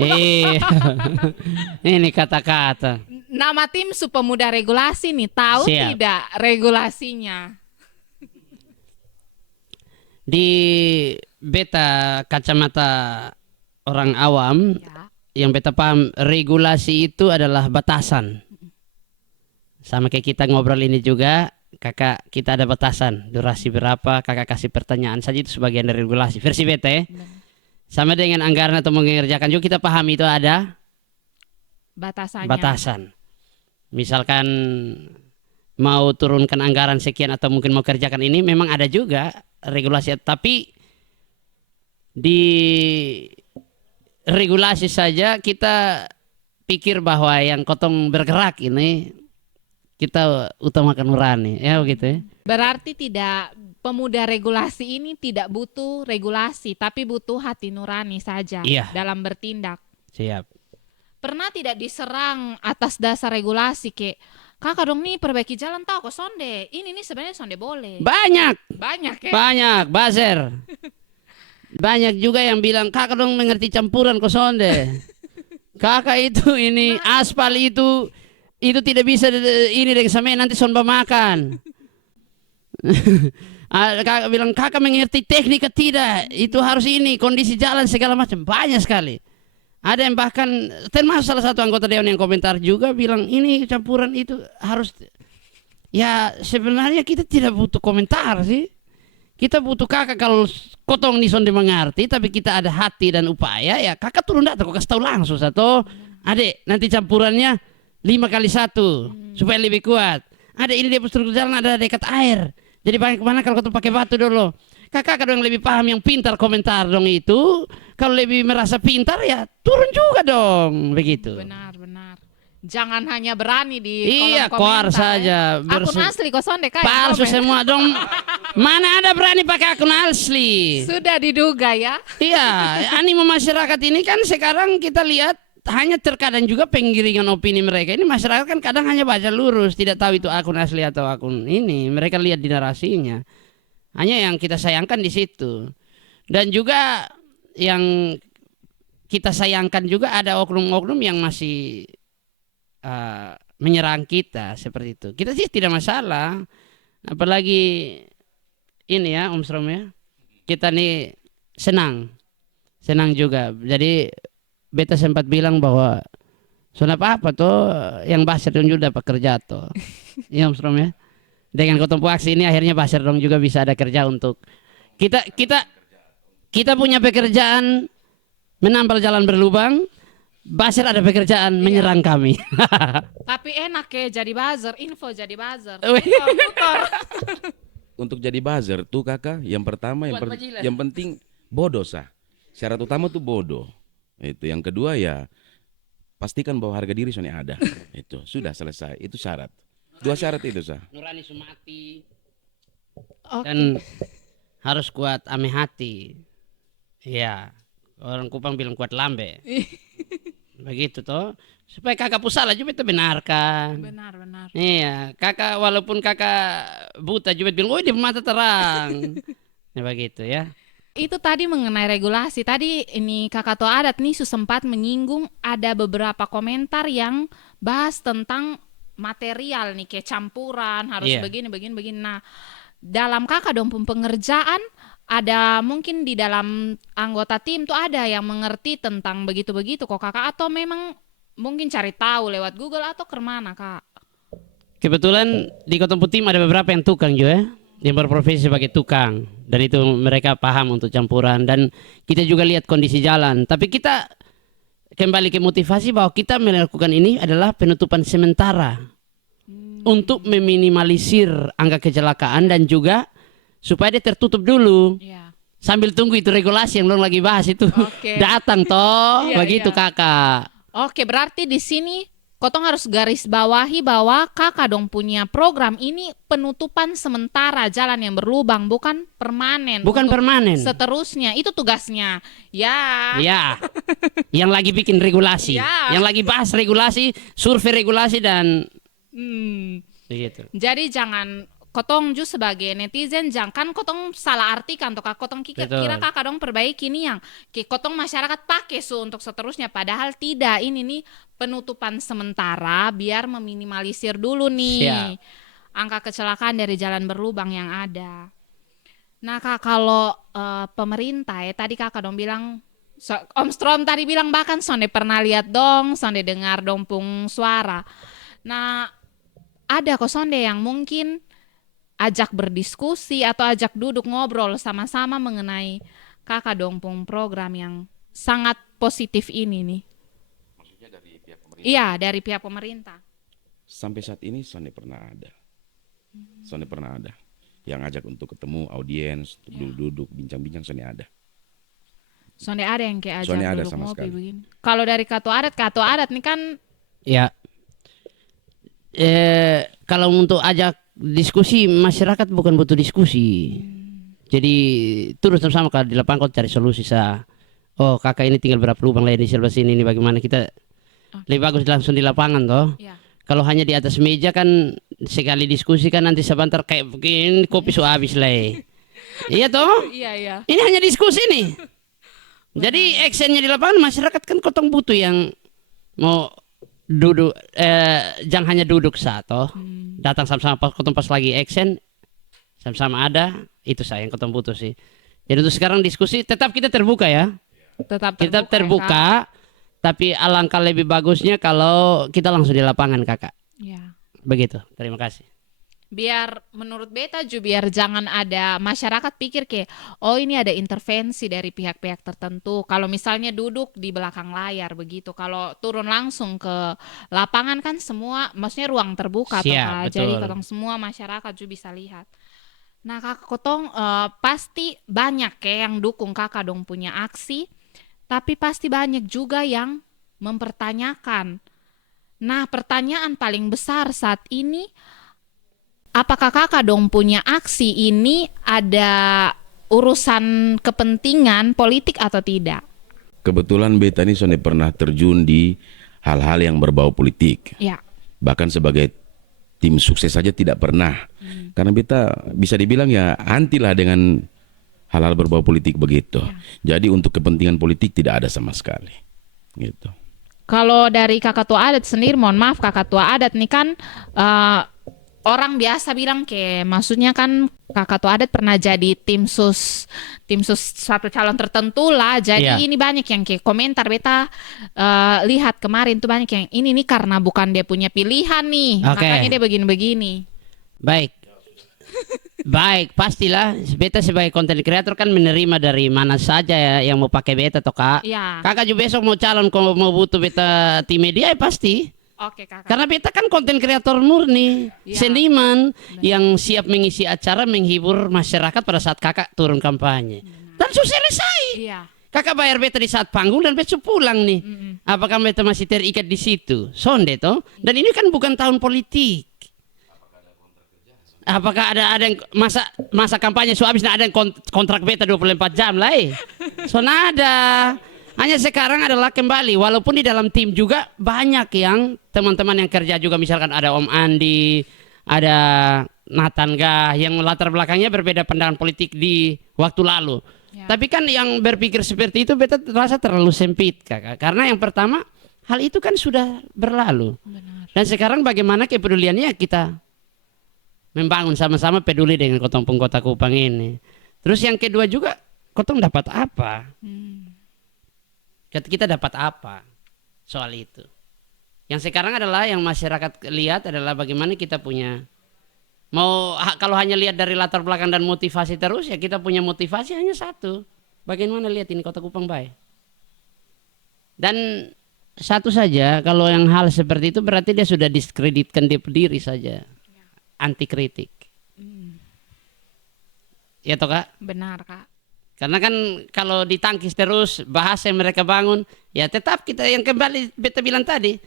Ini kata-kata. Nama tim Pemuda Regulasi nih, tahu Siap. tidak regulasinya? Di beta kacamata orang awam, Ya. yang beta paham, regulasi itu adalah batasan. Sama kayak kita ngobrol ini juga, kakak, kita ada batasan durasi berapa, kakak kasih pertanyaan saja, itu sebagian dari regulasi versi beta ya. Sama dengan anggaran atau mengerjakan juga kita paham itu ada Batasannya. batasan. Misalkan mau turunkan anggaran sekian atau mungkin mau kerjakan ini, memang ada juga regulasi. Tapi di regulasi saja kita pikir bahwa yang kotong bergerak ini kita utamakan nurani, ya begitu ya. Berarti tidak, pemuda regulasi ini tidak butuh regulasi, tapi butuh hati nurani saja Iya. dalam bertindak. Siap. Pernah tidak diserang atas dasar regulasi, kayak kakak dong nih perbaiki jalan tahu kok sonde, ini nih sebenarnya sonde boleh. Banyak ya. Banyak, buzzer. Banyak juga yang bilang kakak dong mengerti campuran kosonde. Kakak itu ini aspal itu tidak bisa ini dengan sampai nanti sonba makan. Kakak bilang kakak mengerti teknik tidak, itu harus ini kondisi jalan segala macam, banyak sekali. Ada yang bahkan termasuk salah satu anggota dewan yang komentar juga bilang ini campuran itu harus, ya sebenarnya kita tidak butuh komentar sih. Kita butuh kakak kalau kotong nih sonde mengerti, tapi kita ada hati dan upaya, ya kakak turun datang kok kasih tahu langsung satu, adek nanti campurannya 5x1 supaya lebih kuat. Ada ini dia struktur jalan ada dekat air. Jadi bagaimana kalau kotong pakai batu dulu? Kakak kadang yang lebih paham, yang pintar komentar dong itu. Kalau lebih merasa pintar ya turun juga dong begitu. Benar. Jangan hanya berani di Iya, kolom koar komentar. saja. Akun asli kok sonde kayak Palsu komen. semua dong. Mana ada berani pakai akun asli? Sudah diduga ya. Iya, animo masyarakat ini kan sekarang kita lihat hanya terkadang juga penggiringan opini mereka. Ini masyarakat kan kadang hanya baca lurus, tidak tahu itu akun asli atau akun ini. Mereka lihat di narasinya. Hanya yang kita sayangkan di situ. Dan juga yang kita sayangkan juga ada oknum-oknum yang masih menyerang kita seperti itu. Kita sih tidak masalah. Apalagi ini ya Om Strom ya. Kita nih senang juga. Jadi beta sempat bilang bahwa soalnya apa tuh yang Basir dong juga dapat kerja tuh. Iya Om Strom ya. Dengan Kotong Puaksi ini akhirnya Basir dong juga bisa ada kerja untuk kita punya pekerjaan menambal jalan berlubang. Basir ada pekerjaan menyerang kami. Tapi enak ya jadi buzzer, info jadi buzzer. Wih. Putar. Untuk jadi buzzer tuh kakak, yang pertama Buat majilah. yang penting bodoh sah. Syarat utama tuh bodoh. Itu yang kedua ya pastikan bahwa harga diri soalnya ada. Itu sudah selesai. Itu syarat. 2 syarat itu sah. Nurani Sumati. Oke. Dan harus kuat ame hati. Iya. Orang Kupang bilang kuat lambe. Begitu toh. Supaya kakak pusala juga itu benarkan. Benar. Iya, kakak walaupun kakak buta juga bilang, "Oh, dia mata terang." Ya begitu ya. Itu tadi mengenai regulasi. Tadi ini Kakak Tua Adat nih sempat menyinggung ada beberapa komentar yang bahas tentang material nih kayak campuran harus Iya. begini. Nah, dalam Kakak dong pengerjaan ada mungkin di dalam anggota tim tuh ada yang mengerti tentang begitu-begitu kok Kakak, atau memang mungkin cari tahu lewat Google atau kemana Kak? Kebetulan di Kotong Putih ada beberapa yang tukang juga ya. yang berprofesi sebagai tukang, dan itu mereka paham untuk campuran, dan kita juga lihat kondisi jalan. Tapi kita kembali ke motivasi bahwa kita melakukan ini adalah penutupan sementara untuk meminimalisir angka kecelakaan dan juga supaya dia tertutup dulu Ya. sambil tunggu itu regulasi yang belum lagi bahas itu Oke. datang toh. Iya, Begitu iya. kakak. Oke, berarti di sini Kotong harus garis bawahi bahwa kakak dong punya program ini penutupan sementara jalan yang berlubang, bukan permanen. Bukan Untuk permanen. seterusnya, itu tugasnya. Ya. Ya, yang lagi bikin regulasi, Ya. yang lagi bahas regulasi, survei regulasi dan Hmm. begitu. Jadi jangan Kotong juga sebagai netizen jangan Kotong salah artikan tuh Kak. Kotong kira Betul. kakak dong perbaiki nih yang Kotong masyarakat pakai untuk seterusnya, padahal tidak. Ini nih penutupan sementara biar meminimalisir dulu nih Siap. angka kecelakaan dari jalan berlubang yang ada. Nah Kak, kalau pemerintah ya tadi kakak dong bilang, Om Strom tadi bilang bahkan sonde pernah lihat dong, sonde dengar dong pung suara. Nah ada kok sonde yang mungkin ajak berdiskusi atau ajak duduk ngobrol sama-sama mengenai kakak dong pung program yang sangat positif ini nih. Maksudnya dari pihak pemerintah. Iya, dari pihak pemerintah. Sampai saat ini Sonde pernah ada. Sonde pernah ada. Yang ajak untuk ketemu audiens, untuk duduk-duduk, bincang-bincang Sonde ada. Sonde ada yang kayak ajak Sonde ada duduk sama ngopi sekali. begini. Kalau dari ketua adat nih kan Ya. Kalau untuk ajak diskusi, masyarakat bukan butuh diskusi. Jadi terus sama kalau di lapangan kau cari solusi oh kakak ini tinggal berapa lubang lain di sebelah sini, ini bagaimana kita lebih bagus langsung di lapangan toh. ya. Kalau hanya di atas meja kan sekali diskusi kan nanti sebentar kayak begini kopi sudah habis lah. Iya toh? Iya. Ini hanya diskusi nih. Jadi actionnya di lapangan masyarakat kan kotong butuh yang mau duduk, jangan hanya duduk satu, datang sama-sama kotong pas lagi action, sama-sama ada, itu saya yang kotong butuh sih. Jadi untuk sekarang diskusi tetap kita terbuka ya, Tetap kita terbuka, ya, Kak. terbuka, tapi alangkah lebih bagusnya kalau kita langsung di lapangan kakak. Ya. Begitu, terima kasih. Biar menurut beta juga biar jangan ada masyarakat pikir kayak oh ini ada intervensi dari pihak-pihak tertentu. Kalau misalnya duduk di belakang layar begitu, kalau turun langsung ke lapangan kan semua maksudnya ruang terbuka toh, Siap, Kak. betul. Jadi kotong semua masyarakat juga bisa lihat. Nah kakak kotong pasti banyak kayak yang dukung kakak dong punya aksi, tapi pasti banyak juga yang mempertanyakan. Nah pertanyaan paling besar saat ini, apakah kakak dong punya aksi ini ada urusan kepentingan politik atau tidak? Kebetulan beta ini Sonde pernah terjun di hal-hal yang berbau politik. Ya. Bahkan sebagai tim sukses saja tidak pernah. Karena beta bisa dibilang ya anti lah dengan hal-hal berbau politik begitu. Jadi untuk kepentingan politik tidak ada sama sekali. Gitu. Kalau dari kakak tua adat sendiri, mohon maaf kakak tua adat nih kan orang biasa bilang kayak maksudnya kan kakak tua adat pernah jadi tim sus satu calon tertentu lah. Jadi Iya. ini banyak yang kayak komentar beta lihat kemarin tuh banyak yang ini nih karena bukan dia punya pilihan nih, Oke. makanya dia begini-begini. Baik. Baik, pastilah beta sebagai content creator kan menerima dari mana saja ya yang mau pakai beta toh kak. Iya. Kakak juga besok mau calon kalau mau butuh beta tim media ya pasti. Oke kakak. Karena beta kan konten kreator murni, Ya. seniman yang siap mengisi acara menghibur masyarakat pada saat kakak turun kampanye. Dan sudah selesai. Iya. Kakak bayar beta di saat panggung dan besok pulang nih. Apakah beta masih terikat di situ? Sonde toh. Dan ini kan bukan tahun politik. Apakah ada yang masa kampanye sudah habis, nah ada yang kontrak beta 24 jam lah so nada. Hanya sekarang adalah kembali, walaupun di dalam tim juga banyak yang teman-teman yang kerja juga, misalkan ada Om Andi, ada Nathan Gah yang latar belakangnya berbeda pandangan politik di waktu lalu. Ya. Tapi kan yang berpikir seperti itu beta rasa terlalu sempit kakak. Karena yang pertama hal itu kan sudah berlalu. Benar. Dan sekarang bagaimana kepeduliannya kita membangun sama-sama peduli dengan Kotong Kota Kupang ini. Terus yang kedua juga, Kotong dapat apa? Kita dapat apa soal itu? Yang sekarang adalah yang masyarakat lihat adalah bagaimana kita punya Kalau hanya lihat dari latar belakang dan motivasi terus, ya kita punya motivasi hanya satu. Bagaimana lihat ini Kota Kupang baik. Dan satu saja, kalau yang hal seperti itu berarti dia sudah diskreditkan dia berdiri saja. Anti kritik. Ya toh Kak? Benar, Kak. Karena kan kalau ditangkis terus bahasa yang mereka bangun, ya tetap kita yang kembali beta bilang tadi,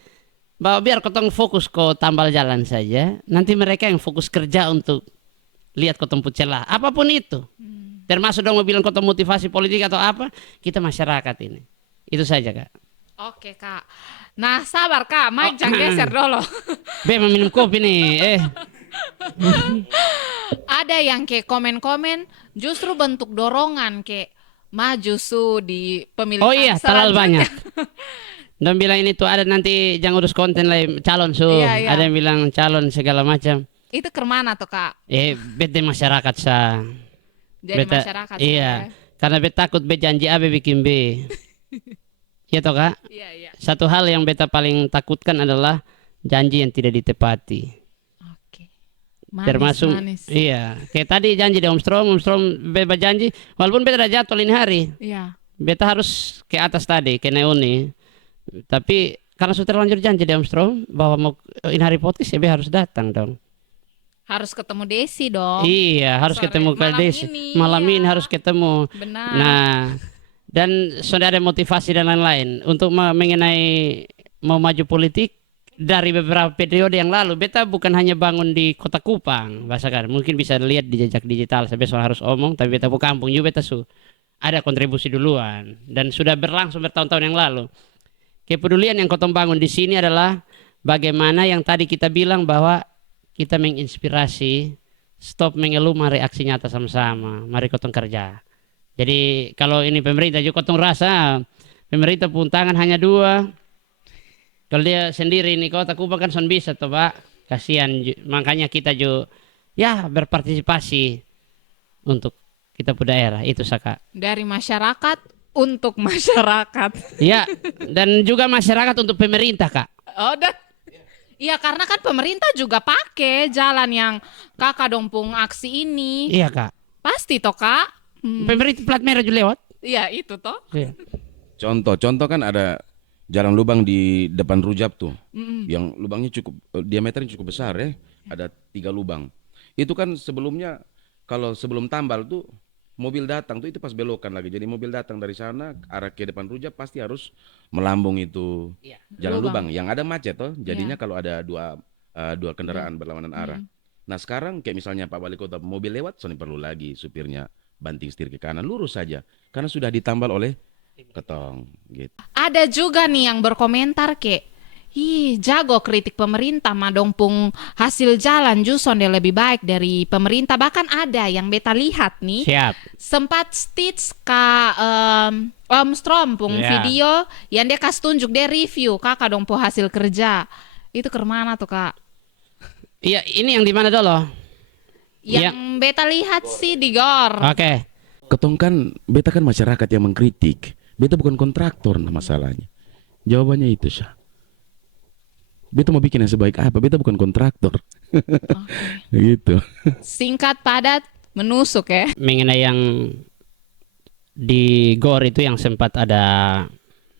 bahwa biar kotong fokus ke tambal jalan saja, nanti mereka yang fokus kerja untuk lihat kotong celah, apapun itu. Termasuk dong mau bilang kotong motivasi politik atau apa, kita masyarakat ini. Itu saja Kak. Oke, Kak. Nah, sabar, Kak. Mike jangan geser dulu. Be mau minum kopi nih. Ada yang kayak komen-komen justru bentuk dorongan kayak maju su di pemilihan Oh iya, terlalu selanjutnya. banyak. Dan bilang ini tuh ada nanti jangan urus konten lain calon su. Iya, iya. Ada yang bilang calon segala macam. Itu kemana tuh, Kak? Bete masyarakat sa. Jadi Beta, masyarakat. iya. Karena beta takut be janji A be bikin B. Iya toh Kak? Iya, iya. Satu hal yang beta paling takutkan adalah janji yang tidak ditepati. Oke. Manis, Termasuk manis. iya. Kayak tadi janji di Om Strom beta janji walaupun beta ada jadwal ini hari. Iya. Beta harus ke atas tadi, ke Neoni. Tapi karena sudah terlanjur janji di Om Strom bahwa mau ini hari podcast ya be harus datang dong. Harus ketemu Desi dong. Iya, harus Sore- ketemu Kak malam Desi. ini, Malam iya. ini harus ketemu. Benar. Nah, dan sudah ada motivasi dan lain-lain untuk mengenai mau maju politik dari beberapa periode yang lalu. Beta bukan hanya bangun di Kota Kupang, bahasakan. Mungkin bisa lihat di jejak digital. Saya besok harus omong, tapi beta bukan kampung juga beta ada kontribusi duluan dan sudah berlangsung bertahun-tahun yang lalu. Kepedulian yang kotong bangun di sini adalah bagaimana yang tadi kita bilang bahwa kita menginspirasi, stop mengeluh, mari aksi nyata sama-sama, mari kotong kerja. Jadi kalau ini pemerintah juga kotong rasa pemerintah pun tangan hanya dua. Kalau dia sendiri ini Kota Kupang kan son bisa toh Pak. Kasihan makanya kita juga ya berpartisipasi untuk kita pu daerah itu Saka. Dari masyarakat untuk masyarakat. Ya, dan juga masyarakat untuk pemerintah Kak. Oh, iya karena kan pemerintah juga pakai jalan yang Kakak dompung aksi ini. Iya Kak. Pasti toh, Kak. Pemerintah plat merah juga lewat. Iya, itu toh. Iya. Contoh kan ada jalan lubang di depan Rujab tuh, yang lubangnya cukup diameternya cukup besar ya, ada 3 lubang. Itu kan sebelumnya kalau sebelum tambal tuh mobil datang tuh itu pas belokan lagi. Jadi mobil datang dari sana arah ke depan Rujab pasti harus melambung itu Iya. jalan Lubang. lubang yang ada macet tuh. Jadinya kalau ada dua kendaraan berlawanan arah. Nah sekarang kayak misalnya Pak Wali Kota mobil lewat, soalnya perlu lagi supirnya banting setir ke kanan lurus saja karena sudah ditambal oleh ketong gitu. Ada juga nih yang berkomentar kayak jago kritik pemerintah madompung hasil jalan Juson dia lebih baik dari pemerintah. Bahkan ada yang beta lihat nih Siap. sempat stitch ke Om Strom pung Ya. video yang dia kasih tunjuk dia review Kakak dong po hasil kerja. Itu kemana tuh Kak? Iya, ini yang di mana dulu? Yang beta lihat sih di GOR. Oke. Ketong kan, beta kan masyarakat yang mengkritik. Beta bukan kontraktor nah masalahnya. Jawabannya itu Syah. Beta mau bikin yang sebaik apa? Beta bukan kontraktor. Gitu. Singkat padat menusuk ya. Mengenai yang di GOR itu yang sempat ada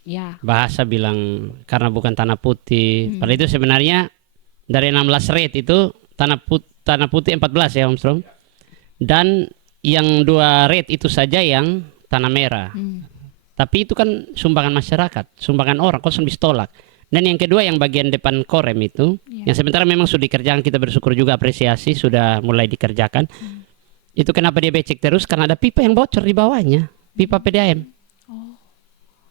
Ya. bahasa bilang karena bukan tanah putih. Padahal itu sebenarnya dari 16 rate itu tanah putih 14 ya Om Strom. Dan yang 2 rate itu saja yang tanah merah. Tapi itu kan sumbangan masyarakat, sumbangan orang, kosong ditolak. Dan yang kedua yang bagian depan korem itu, yang sementara memang sudah dikerjakan, kita bersyukur juga apresiasi sudah mulai dikerjakan. Itu kenapa dia becek terus? Karena ada pipa yang bocor di bawahnya, pipa PDAM.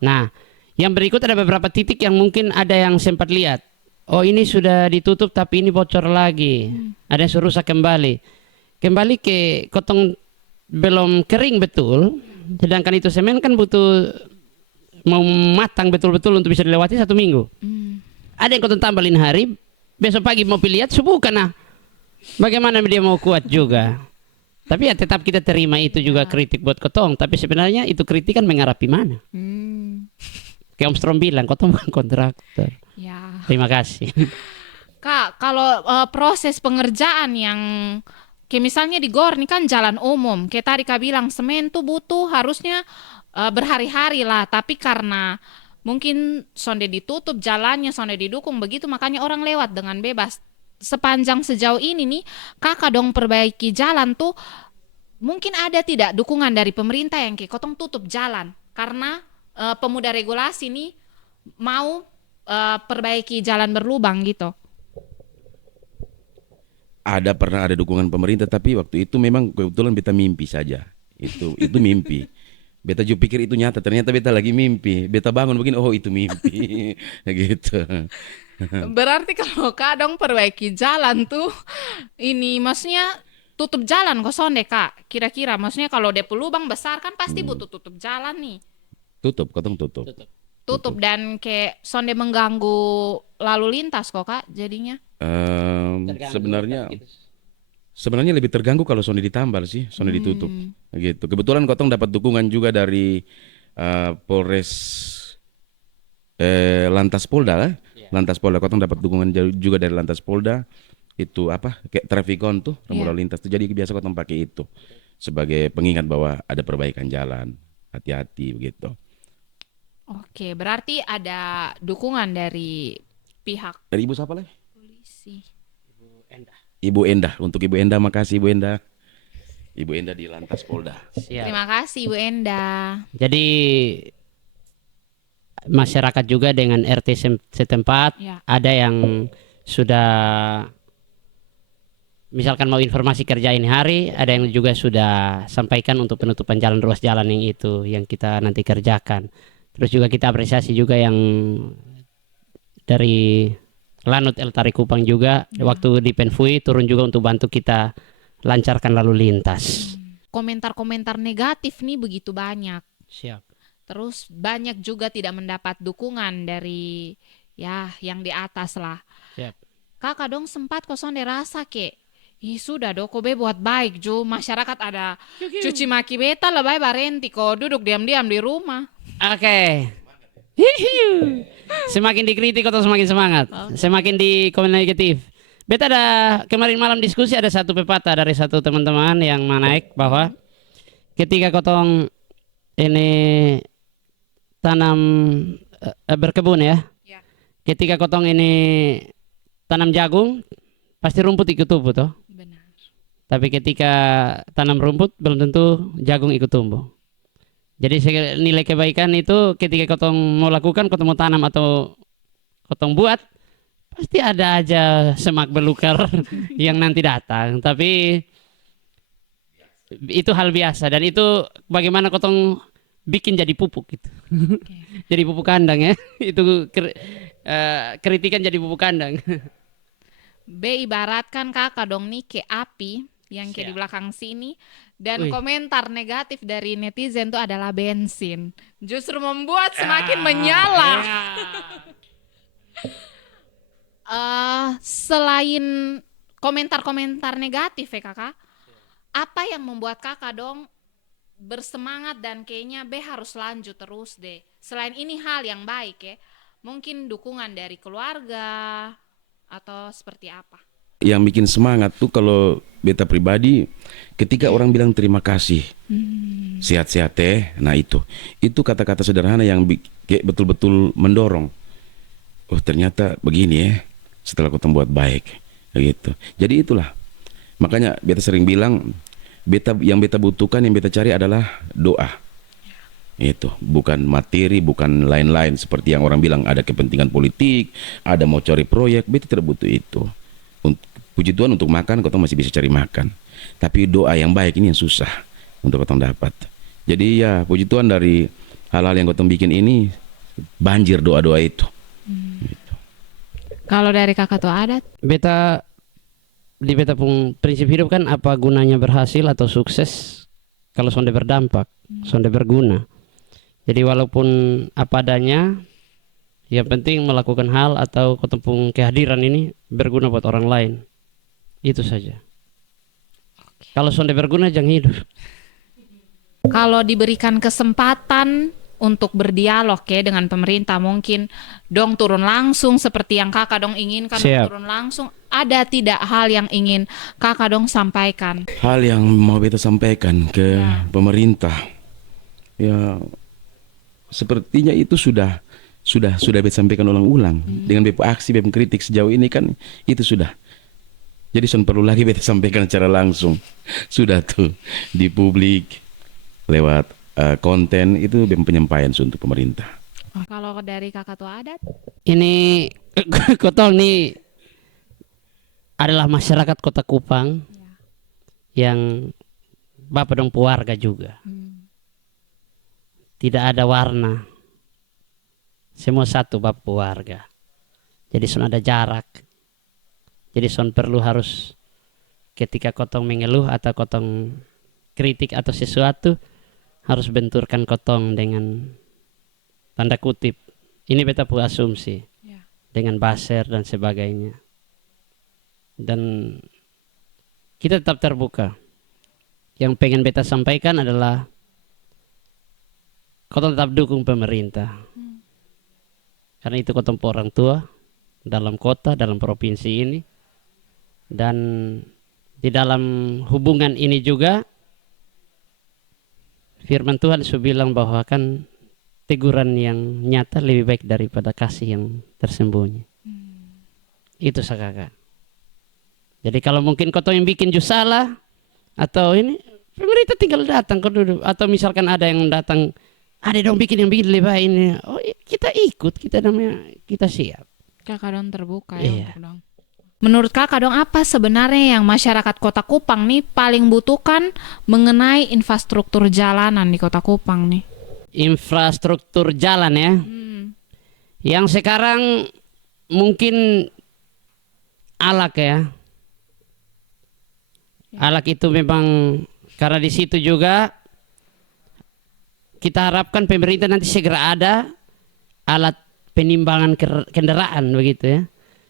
Nah, yang berikut ada beberapa titik yang mungkin ada yang sempat lihat. Oh ini sudah ditutup tapi ini bocor lagi. Ada yang suruh rusak kembali. Kembali ke kotong belum kering betul. Sedangkan itu semen kan butuh mau matang betul-betul untuk bisa dilewati 1 minggu. Ada yang kotong tambalin hari, besok pagi mau lihat subuh nah. Bagaimana dia mau kuat juga. Tapi ya tetap kita terima itu juga kritik buat kotong. Tapi sebenarnya itu kritik kan mengarapi mana. Kayak Om Strom bilang, kotong bukan kontraktor. Ya. Terima kasih. Kak, kalau proses pengerjaan yang kayak misalnya di GOR ini kan jalan umum, kayak tadi Kak bilang semen tuh butuh harusnya berhari-hari lah, tapi karena mungkin sonde ditutup jalannya, sonde didukung begitu, makanya orang lewat dengan bebas. Sepanjang sejauh ini nih, Kakak dong perbaiki jalan tuh, mungkin ada tidak dukungan dari pemerintah yang kayak kotong tutup jalan karena pemuda regulasi nih mau perbaiki jalan berlubang gitu. Pernah ada dukungan pemerintah, tapi waktu itu memang kebetulan beta mimpi saja. Itu mimpi. Beta juga pikir itu nyata, ternyata beta lagi mimpi. Beta bangun begini, oh itu mimpi. Gitu. Berarti kalau Kak dong perbaiki jalan tuh, ini maksudnya tutup jalan kosong deh Kak. Kira-kira maksudnya kalau dia lubang besar kan pasti butuh tutup jalan nih. Kotong tutup. Tutup dan kayak sonde mengganggu lalu lintas kok Kak jadinya. Terganggu, Sebenarnya tapi gitu. sebenarnya lebih terganggu kalau sonde ditambal sih, sonde ditutup. Gitu. Kebetulan kotong dapat dukungan juga dari Polres Lantas Polda lah. Lantas Polda, kotong dapat dukungan juga dari Lantas Polda. Itu apa? Kayak trafikon tuh, rambu lalu lintas tuh. Jadi biasa kotong pakai itu sebagai pengingat bahwa ada perbaikan jalan. Hati-hati begitu. Oke, berarti ada dukungan dari pihak Dari Ibu siapa lagi? polisi. Endah. Ibu Endah. Untuk Ibu Endah, makasih Ibu Endah. Ibu Endah di Lantas Polda. Siap. Terima kasih Bu Enda. Jadi masyarakat juga dengan RT setempat Ya. ada yang sudah misalkan mau informasi kerja ini hari, ada yang juga sudah sampaikan untuk penutupan jalan ruas jalan yang itu yang kita nanti kerjakan. Terus juga kita apresiasi juga yang dari Lanut El Tari Kupang juga waktu di Penfui turun juga untuk bantu kita lancarkan lalu lintas. Komentar-komentar negatif nih begitu banyak. Siap. Terus banyak juga tidak mendapat dukungan dari ya yang di atas lah. Siap. Kakak dong sempat kosong dirasa kek, ih sudah dong kobe buat baik jo, masyarakat ada cuci maki beta lebay barenti kok duduk diam-diam di rumah. Oke. Hihiu. Semakin dikritik atau semakin semangat, semakin di komen negatif. Beta ada kemarin malam diskusi ada satu pepatah dari satu teman-teman yang menaik bahwa ketika kotong ini tanam berkebun ya, Ya. ketika kotong ini tanam jagung pasti rumput ikut tumbuh toh. Benar. Tapi ketika tanam rumput belum tentu jagung ikut tumbuh. Jadi nilai kebaikan itu ketika kotong mau lakukan, kotong mau tanam atau kotong buat, pasti ada aja semak belukar yang nanti datang. Tapi itu hal biasa dan itu bagaimana kotong bikin jadi pupuk gitu. Jadi pupuk kandang ya. Itu kritikan jadi pupuk kandang. B ibaratkan kakak dong nih ke api yang kayak di belakang sini dan Wih. komentar negatif dari netizen tuh adalah bensin. Justru membuat semakin menyala. Selain komentar-komentar negatif ya kakak, apa yang membuat kakak dong bersemangat dan kayaknya B harus lanjut terus deh. Selain ini hal yang baik ya, mungkin dukungan dari keluarga atau seperti apa? Yang bikin semangat tuh kalau beta pribadi ketika orang bilang terima kasih, sehat-sehat teh, nah itu kata-kata sederhana yang kayak betul-betul mendorong. Oh ternyata begini ya, setelah kau buat baik, gitu. Jadi itulah, makanya beta sering bilang, yang beta butuhkan, yang beta cari adalah doa. Itu bukan materi, bukan lain-lain seperti yang orang bilang ada kepentingan politik, ada mau cari proyek, beta tidak butuh itu. Puji Tuhan untuk makan, kau masih bisa cari makan. Tapi doa yang baik ini yang susah untuk kau dapat. Jadi ya puji Tuhan dari hal-hal yang kau bikin ini banjir doa-doa itu. Gitu. Kalau dari kakak tuh adat? Beta di beta pun prinsip hidup kan apa gunanya berhasil atau sukses kalau sonde berdampak, sonde berguna. Jadi walaupun apa adanya, yang penting melakukan hal atau ketemu kehadiran ini berguna buat orang lain. Itu saja. Kalau sonde berguna jangan hidup. Kalau diberikan kesempatan untuk berdialog ya dengan pemerintah, mungkin dong turun langsung seperti yang kakak dong inginkan, dong Siap. turun langsung, ada tidak hal yang ingin kakak dong sampaikan? Hal yang mau beta sampaikan ke pemerintah, ya sepertinya itu sudah beta sampaikan ulang-ulang dengan beta aksi, beta kritik sejauh ini kan itu sudah. Jadi son perlu lagi beta sampaikan secara langsung. Sudah tuh di publik lewat konten itu beta penyampaian untuk pemerintah. Kalau dari kakak tua adat? Ini Kotong nih adalah masyarakat Kota Kupang yang bapak dong pewarga juga. Tidak ada warna. Semua satu bapak pewarga. Jadi son ada jarak. Jadi son perlu harus ketika kotong mengeluh atau kotong kritik atau sesuatu harus benturkan kotong dengan tanda kutip. Ini beta pu asumsi dengan buzzer dan sebagainya. Dan kita tetap terbuka. Yang pengen beta sampaikan adalah kotong tetap dukung pemerintah. Karena itu kotong orang tua dalam kota, dalam provinsi ini. Dan di dalam hubungan ini juga firman Tuhan sudah bilang bahwa kan teguran yang nyata lebih baik daripada kasih yang tersembunyi. Itu kakak. Jadi kalau mungkin kau yang bikin ju salah atau ini pemerintah tinggal datang ke duduk, atau misalkan ada yang datang, ada dong bikin yang bikin lebih baik ini, oh kita ikut, kita namanya kita siap. Kakak dong terbuka Iya. ya. Dong. Menurut kakak dong apa sebenarnya yang masyarakat Kota Kupang nih paling butuhkan mengenai infrastruktur jalanan di Kota Kupang nih? Infrastruktur jalan ya. Yang sekarang mungkin alak ya. Alak itu memang karena di situ juga kita harapkan pemerintah nanti segera ada alat penimbangan kendaraan begitu ya.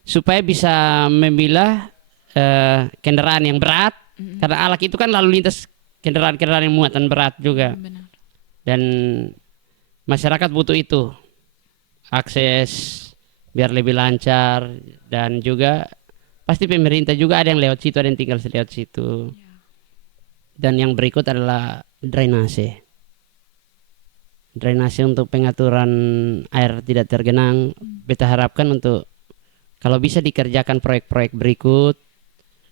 Supaya bisa memilah kendaraan yang berat, karena alak itu kan lalu lintas kendaraan-kendaraan yang muatan berat juga. Benar. Dan masyarakat butuh itu, akses biar lebih lancar, dan juga pasti pemerintah juga ada yang lewat situ, ada yang tinggal lewat situ. Dan yang berikut adalah drainase. Drainase untuk pengaturan air tidak tergenang. Beta harapkan untuk kalau bisa dikerjakan proyek-proyek berikut,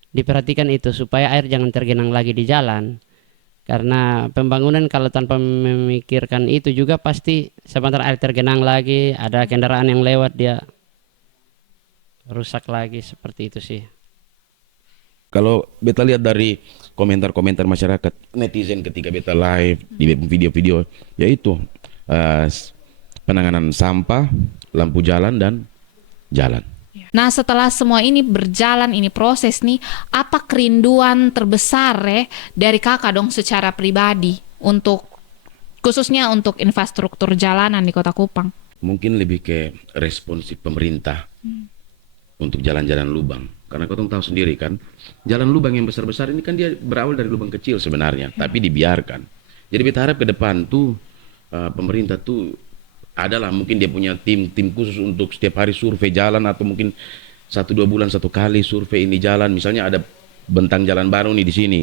diperhatikan itu supaya air jangan tergenang lagi di jalan. Karena pembangunan kalau tanpa memikirkan itu juga pasti sebentar air tergenang lagi, ada kendaraan yang lewat dia rusak lagi, seperti itu sih. Kalau beta lihat dari komentar-komentar masyarakat netizen ketika beta live di video-video, yaitu penanganan sampah, lampu jalan dan jalan. Nah setelah semua ini berjalan, ini proses nih, apa kerinduan terbesar dari kakak dong secara pribadi untuk khususnya untuk infrastruktur jalanan di Kota Kupang? Mungkin lebih ke responsif pemerintah untuk jalan-jalan lubang. Karena kau tahu sendiri kan, jalan lubang yang besar-besar ini kan dia berawal dari lubang kecil sebenarnya, tapi dibiarkan. Jadi kita harap ke depan tuh pemerintah tuh adalah mungkin dia punya tim khusus untuk setiap hari survei jalan, atau mungkin 1-2 bulan satu kali survei ini jalan. Misalnya ada bentang jalan baru nih di sini,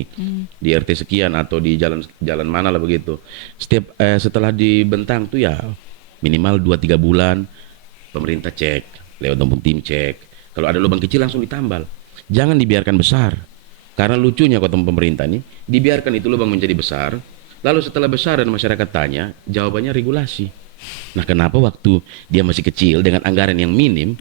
di RT sekian atau di jalan mana lah begitu. Setiap setelah dibentang tuh ya minimal 2-3 bulan pemerintah cek, lewat tim cek. Kalau ada lubang kecil langsung ditambal. Jangan dibiarkan besar. Karena lucunya kota pemerintah nih, dibiarkan itu lubang menjadi besar, lalu setelah besar dan masyarakat tanya, jawabannya regulasi. Nah, kenapa waktu dia masih kecil dengan anggaran yang minim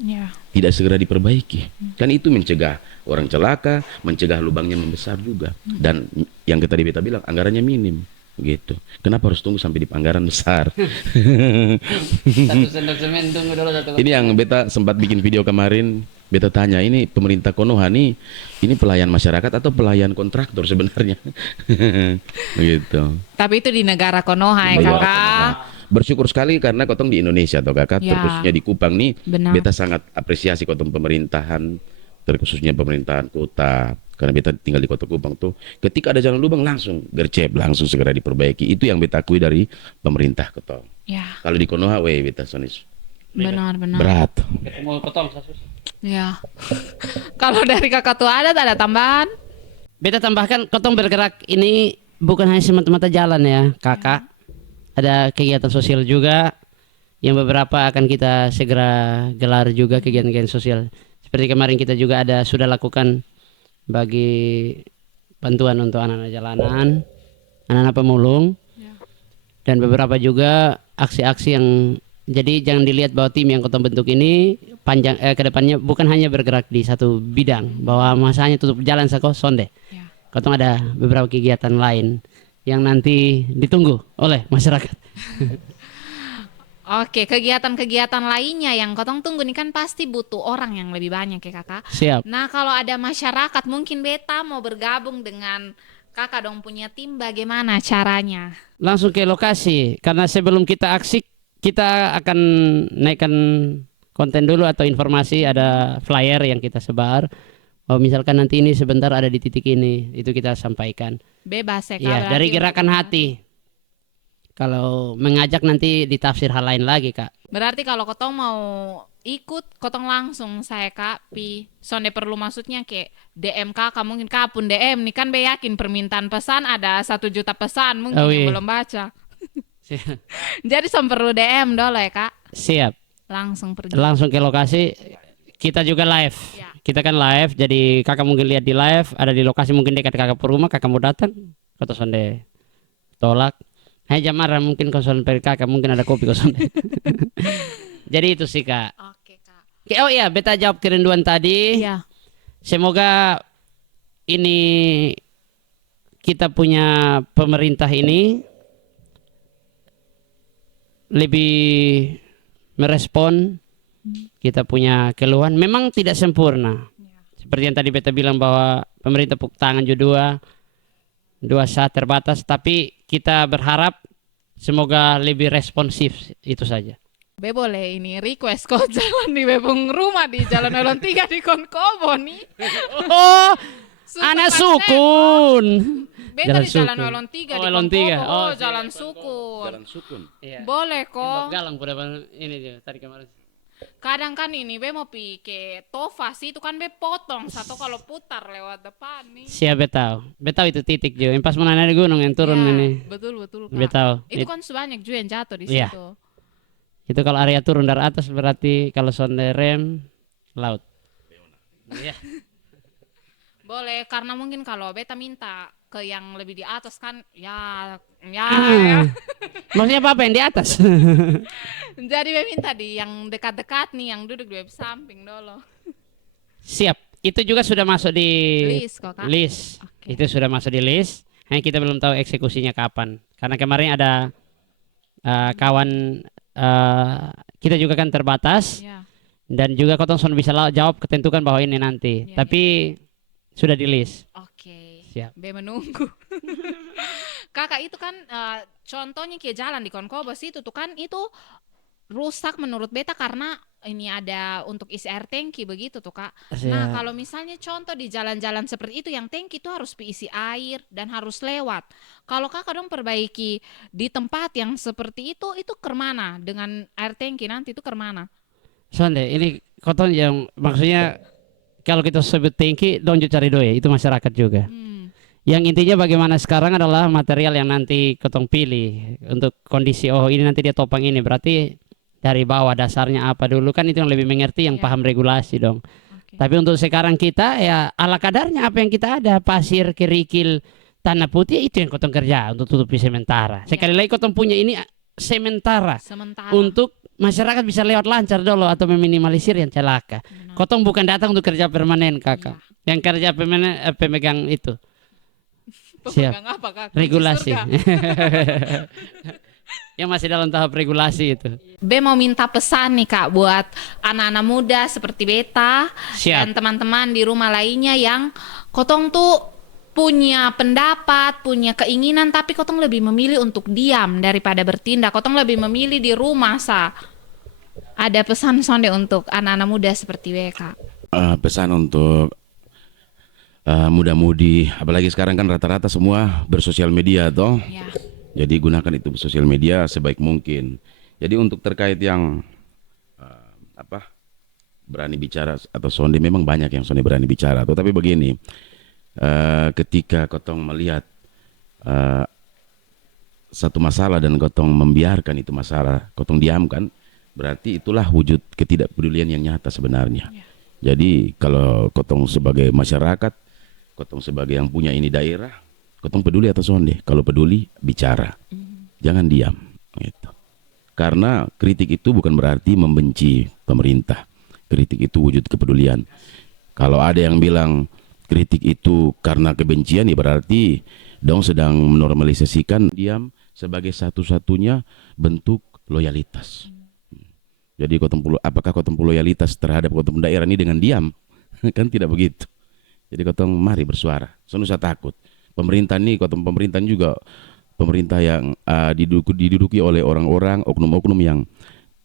tidak segera diperbaiki? Kan itu mencegah orang celaka, mencegah lubangnya membesar juga. Dan yang tadi beta bilang anggarannya minim, gitu. Kenapa harus tunggu sampai di anggaran besar? Satu sendok semen tunggu dulu satu. Ini yang beta sempat bikin video kemarin. Beta tanya, ini pemerintah Konoha nih, ini pelayan masyarakat atau pelayan kontraktor sebenarnya? Gitu. Tapi itu di negara Konoha ya Iya. kakak. Bersyukur sekali karena kotong di Indonesia atau kakak, Ya. terkhususnya di Kupang nih, Benar. beta sangat apresiasi kotong pemerintahan, terkhususnya pemerintahan kota. Karena beta tinggal di Kota Kupang tuh, ketika ada jalan lubang langsung gercep, langsung segera diperbaiki. Itu yang beta akui dari pemerintah kotong. Ya, Kalau di Konoha, beta sonis benar-benar. berat. Mau potong Sasus. Ya. Kalau dari kakak tua adat ada tambahan? Beta tambahkan, kotong bergerak ini bukan hanya semata-mata jalan ya, kakak. Ada kegiatan sosial juga yang beberapa akan kita segera gelar juga kegiatan-kegiatan sosial. Seperti kemarin kita juga sudah lakukan bagi bantuan untuk anak-anak jalanan, anak-anak pemulung, dan beberapa juga aksi-aksi yang jadi jangan dilihat bahwa tim yang kotong bentuk ini panjang ke depannya bukan hanya bergerak di satu bidang bahwa masanya tutup jalan sako sonde. Ya. Kotong ada beberapa kegiatan lain yang nanti ditunggu oleh masyarakat. Oke, kegiatan-kegiatan lainnya yang kotong tunggu nih kan pasti butuh orang yang lebih banyak ya kakak. Siap. Nah kalau ada masyarakat mungkin beta mau bergabung dengan kakak dong punya tim, bagaimana caranya? Langsung ke lokasi karena sebelum kita aksi kita akan naikkan konten dulu atau informasi, ada flyer yang kita sebar. Oh, misalkan nanti ini sebentar ada di titik ini, itu kita sampaikan. Bebas ya kak. Iya, berarti dari untuk gerakan hati. Kalau mengajak nanti ditafsir hal lain lagi, Kak. Berarti kalau kotong mau ikut, kotong langsung saya kak pi. Sonde perlu maksudnya kayak DM kakak mungkin kapun DM nih kan be yakin permintaan pesan ada 1 juta pesan mungkin Oh, yang iya. belum baca. Jadi perlu DM dulu ya kak. Siap. Langsung pergi. Langsung ke lokasi. Kita juga live. Ya. Kita kan live, jadi kakak mungkin lihat di live, ada di lokasi mungkin dekat kakak per rumah, kakak mau datang, kota sonde tolak. Hai jamara mungkin konson per kakak, mungkin ada kopi kosong. Jadi itu sih kak. Oke kak. Oh iya, beta jawab kerinduan tadi. Iya. Semoga ini kita punya pemerintah ini lebih merespon kita punya keluhan. Memang tidak sempurna. Seperti yang tadi beta bilang bahwa pemerintah tepuk tangan juga dua saat terbatas, tapi kita berharap semoga lebih responsif, itu saja. Be boleh ini request kok jalan di Bebung rumah di Jalan Elon 3 di Konkobo nih. Oh, Suka anak pas sukun. Beta di Jalan Sukun. Elon 3 Oh, di Elon Konkobo. 3. Oh, Oh, Jalan Sukun. Jalan Sukun. Iya. Boleh Tembak kok. galang pada ini dia tadi kemarin. Kadang kan ini be mau ke Tova sih itu kan be potong satu kalau putar lewat depan nih. Siap betau. Betau itu titik juga. Yang pas mau naik gunung yang turun Ya, ini. Betul betul kak. Betau. Itu kan sebanyak juga yang jatuh di Iya. situ. Itu kalau area turun dari atas berarti kalau sonde rem laut. Iya. Boleh karena mungkin kalau beta minta ke yang lebih di atas kan ya. Maksudnya apa yang di atas? Jadi be minta di yang dekat-dekat nih yang duduk di samping dulu. Siap. Itu juga sudah masuk di List kok kak. list. Oke. Itu sudah masuk di list. Hanya kita belum tahu eksekusinya kapan. Karena kemarin ada kawan kita juga kan terbatas Ya. dan juga Kotong Son bisa jawab ketentukan bahwa ini nanti. Ya, Tapi sudah di list. Oke. Siap. Be menunggu. Kakak itu kan contohnya kayak jalan di Konkobos itu tuh kan itu rusak menurut beta karena ini ada untuk isi air tangki begitu tuh kak. Nah Siap. kalau misalnya contoh di jalan-jalan seperti itu yang tangki itu harus diisi air dan harus lewat. Kalau kakak dong perbaiki di tempat yang seperti itu kemana dengan air tangki nanti itu kemana? Sonde, ini Kotong yang maksudnya kalau kita sebut tangki, dong cari doy, itu masyarakat juga. Yang intinya bagaimana sekarang adalah material yang nanti Kotong pilih untuk kondisi ini nanti dia topang ini berarti dari bawah dasarnya apa dulu kan itu yang lebih mengerti yang Iya. paham regulasi dong. Oke. Tapi untuk sekarang kita ya ala kadarnya apa yang kita ada pasir, kerikil, tanah putih itu yang Kotong kerja untuk tutupi sementara. Sekali lagi Kotong punya ini sementara Sementara. untuk masyarakat bisa lewat lancar dulu atau meminimalisir yang celaka. Benar. Kotong bukan datang untuk kerja permanen kakak. Yang kerja permanen pemegang itu. Siap. Pemegang apa kak? Kunci Regulasi. surga. Yang masih dalam tahap regulasi itu. Be mau minta pesan nih kak buat anak-anak muda seperti beta Siap. dan teman-teman di rumah lainnya yang Kotong tuh punya pendapat, punya keinginan tapi Kotong lebih memilih untuk diam daripada bertindak. Kotong lebih memilih di rumah sa. Ada pesan sonde untuk anak-anak muda seperti beta. Pesan untuk muda-mudi, apalagi sekarang kan rata-rata semua bersosial media toh. Ya. Jadi gunakan itu sosial media sebaik mungkin. Jadi untuk terkait yang apa berani bicara atau sonde, memang banyak yang sonde berani bicara. Tetapi begini, ketika kotong melihat eh, satu masalah dan kotong membiarkan itu masalah, kotong diamkan, berarti itulah wujud ketidakpedulian yang nyata sebenarnya. Jadi kalau kotong sebagai masyarakat, kotong sebagai yang punya ini daerah, kotong peduli atau sonde? Kalau peduli, bicara, jangan diam. Gitu. Karena kritik itu bukan berarti membenci pemerintah. Kritik itu wujud kepedulian. Kalau ada yang bilang kritik itu karena kebencian, ya berarti dong sedang menormalisasikan diam sebagai satu-satunya bentuk loyalitas. Jadi apakah kotong loyalitas terhadap kotong daerah ini dengan diam? Kan tidak begitu. Jadi kotong mari bersuara. Soalnya usah takut. Pemerintah ini, kotong pemerintah juga pemerintah yang diduduki oleh orang-orang, oknum-oknum yang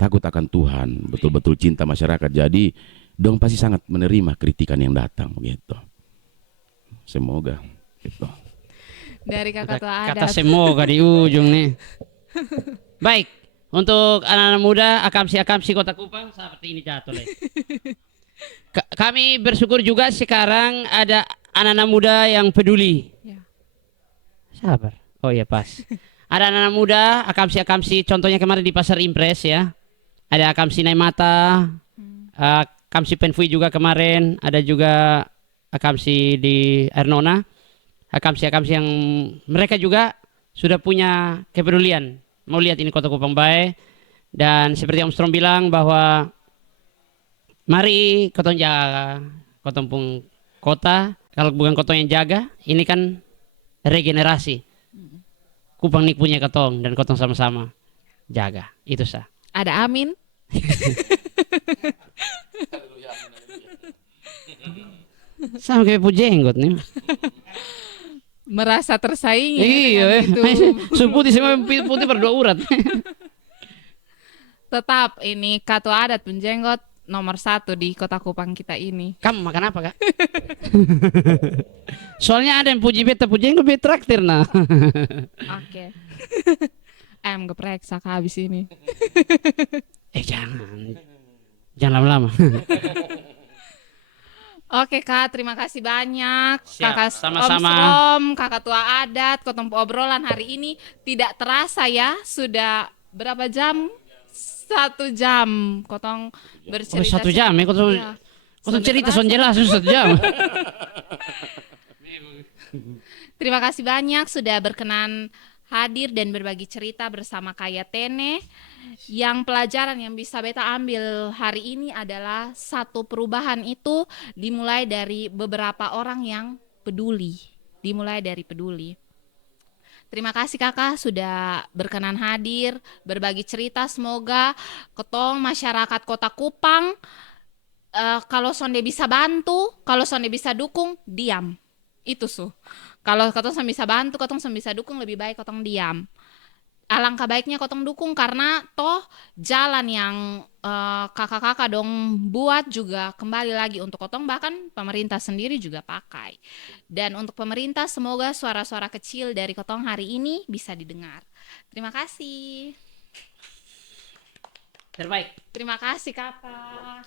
takut akan Tuhan, betul-betul cinta masyarakat. Jadi dong pasti sangat menerima kritikan yang datang begitu. Semoga gitu. Dari kakak tua Kata adat. semoga di ujung nih. Baik, untuk anak-anak muda akamsi Kota Kupang seperti ini jatuh leh. Kami bersyukur juga sekarang ada anak-anak muda yang peduli. Ya. Sabar. Oh iya pas. Ada anak-anak muda akamsi contohnya kemarin di Pasar Impres ya. Ada akamsi Naimata, akamsi Penfui juga kemarin, ada juga akamsi di Ernona. Akamsi yang mereka juga sudah punya kepedulian mau lihat ini Kota Kupang baik. Dan seperti Om Strom bilang bahwa mari kotong jaga kotong pun kota. Kalau bukan kotong yang jaga, ini kan regenerasi. Kupang nih punya kotong dan kotong sama-sama jaga. Itu sah. Ada amin. Sama kayak pujenggot nih. Merasa tersaingi Iya, dengan itu. putih sama putih berdua urat. Tetap ini Ketua Adat Penjenggot nomor 1 di Kota Kupang kita ini. Kamu makan apa, Kak? Soalnya ada yang puji beta pujenggot beta traktir nah. Oke. Ayam geprek sak habis ini. Jangan. Jangan lama-lama. Oke Kak, terima kasih banyak. Siap, Kakak sama-sama. Om Strom, Kakak Tua Adat, kotong obrolan hari ini tidak terasa ya, sudah berapa jam? 1 jam kotong bercerita. 1 jam ya, kotong Iya. cerita Sudah son jelas 1 jam. Terima kasih banyak sudah berkenan hadir dan berbagi cerita bersama Kaya Tene. Yang pelajaran yang bisa beta ambil hari ini adalah satu perubahan itu dimulai dari beberapa orang yang peduli. Dimulai dari peduli. Terima kasih kakak sudah berkenan hadir, berbagi cerita. Semoga ketong masyarakat Kota Kupang, kalau sonde bisa bantu, kalau sonde bisa dukung, diam. Itu Kalau kotong bisa bantu, kotong bisa dukung, lebih baik kotong diam. Alangkah baiknya kotong dukung karena toh jalan yang kakak-kakak dong buat juga kembali lagi untuk kotong, bahkan pemerintah sendiri juga pakai. Dan untuk pemerintah semoga suara-suara kecil dari kotong hari ini bisa didengar. Terima kasih. Terbaik. Terima kasih kakak.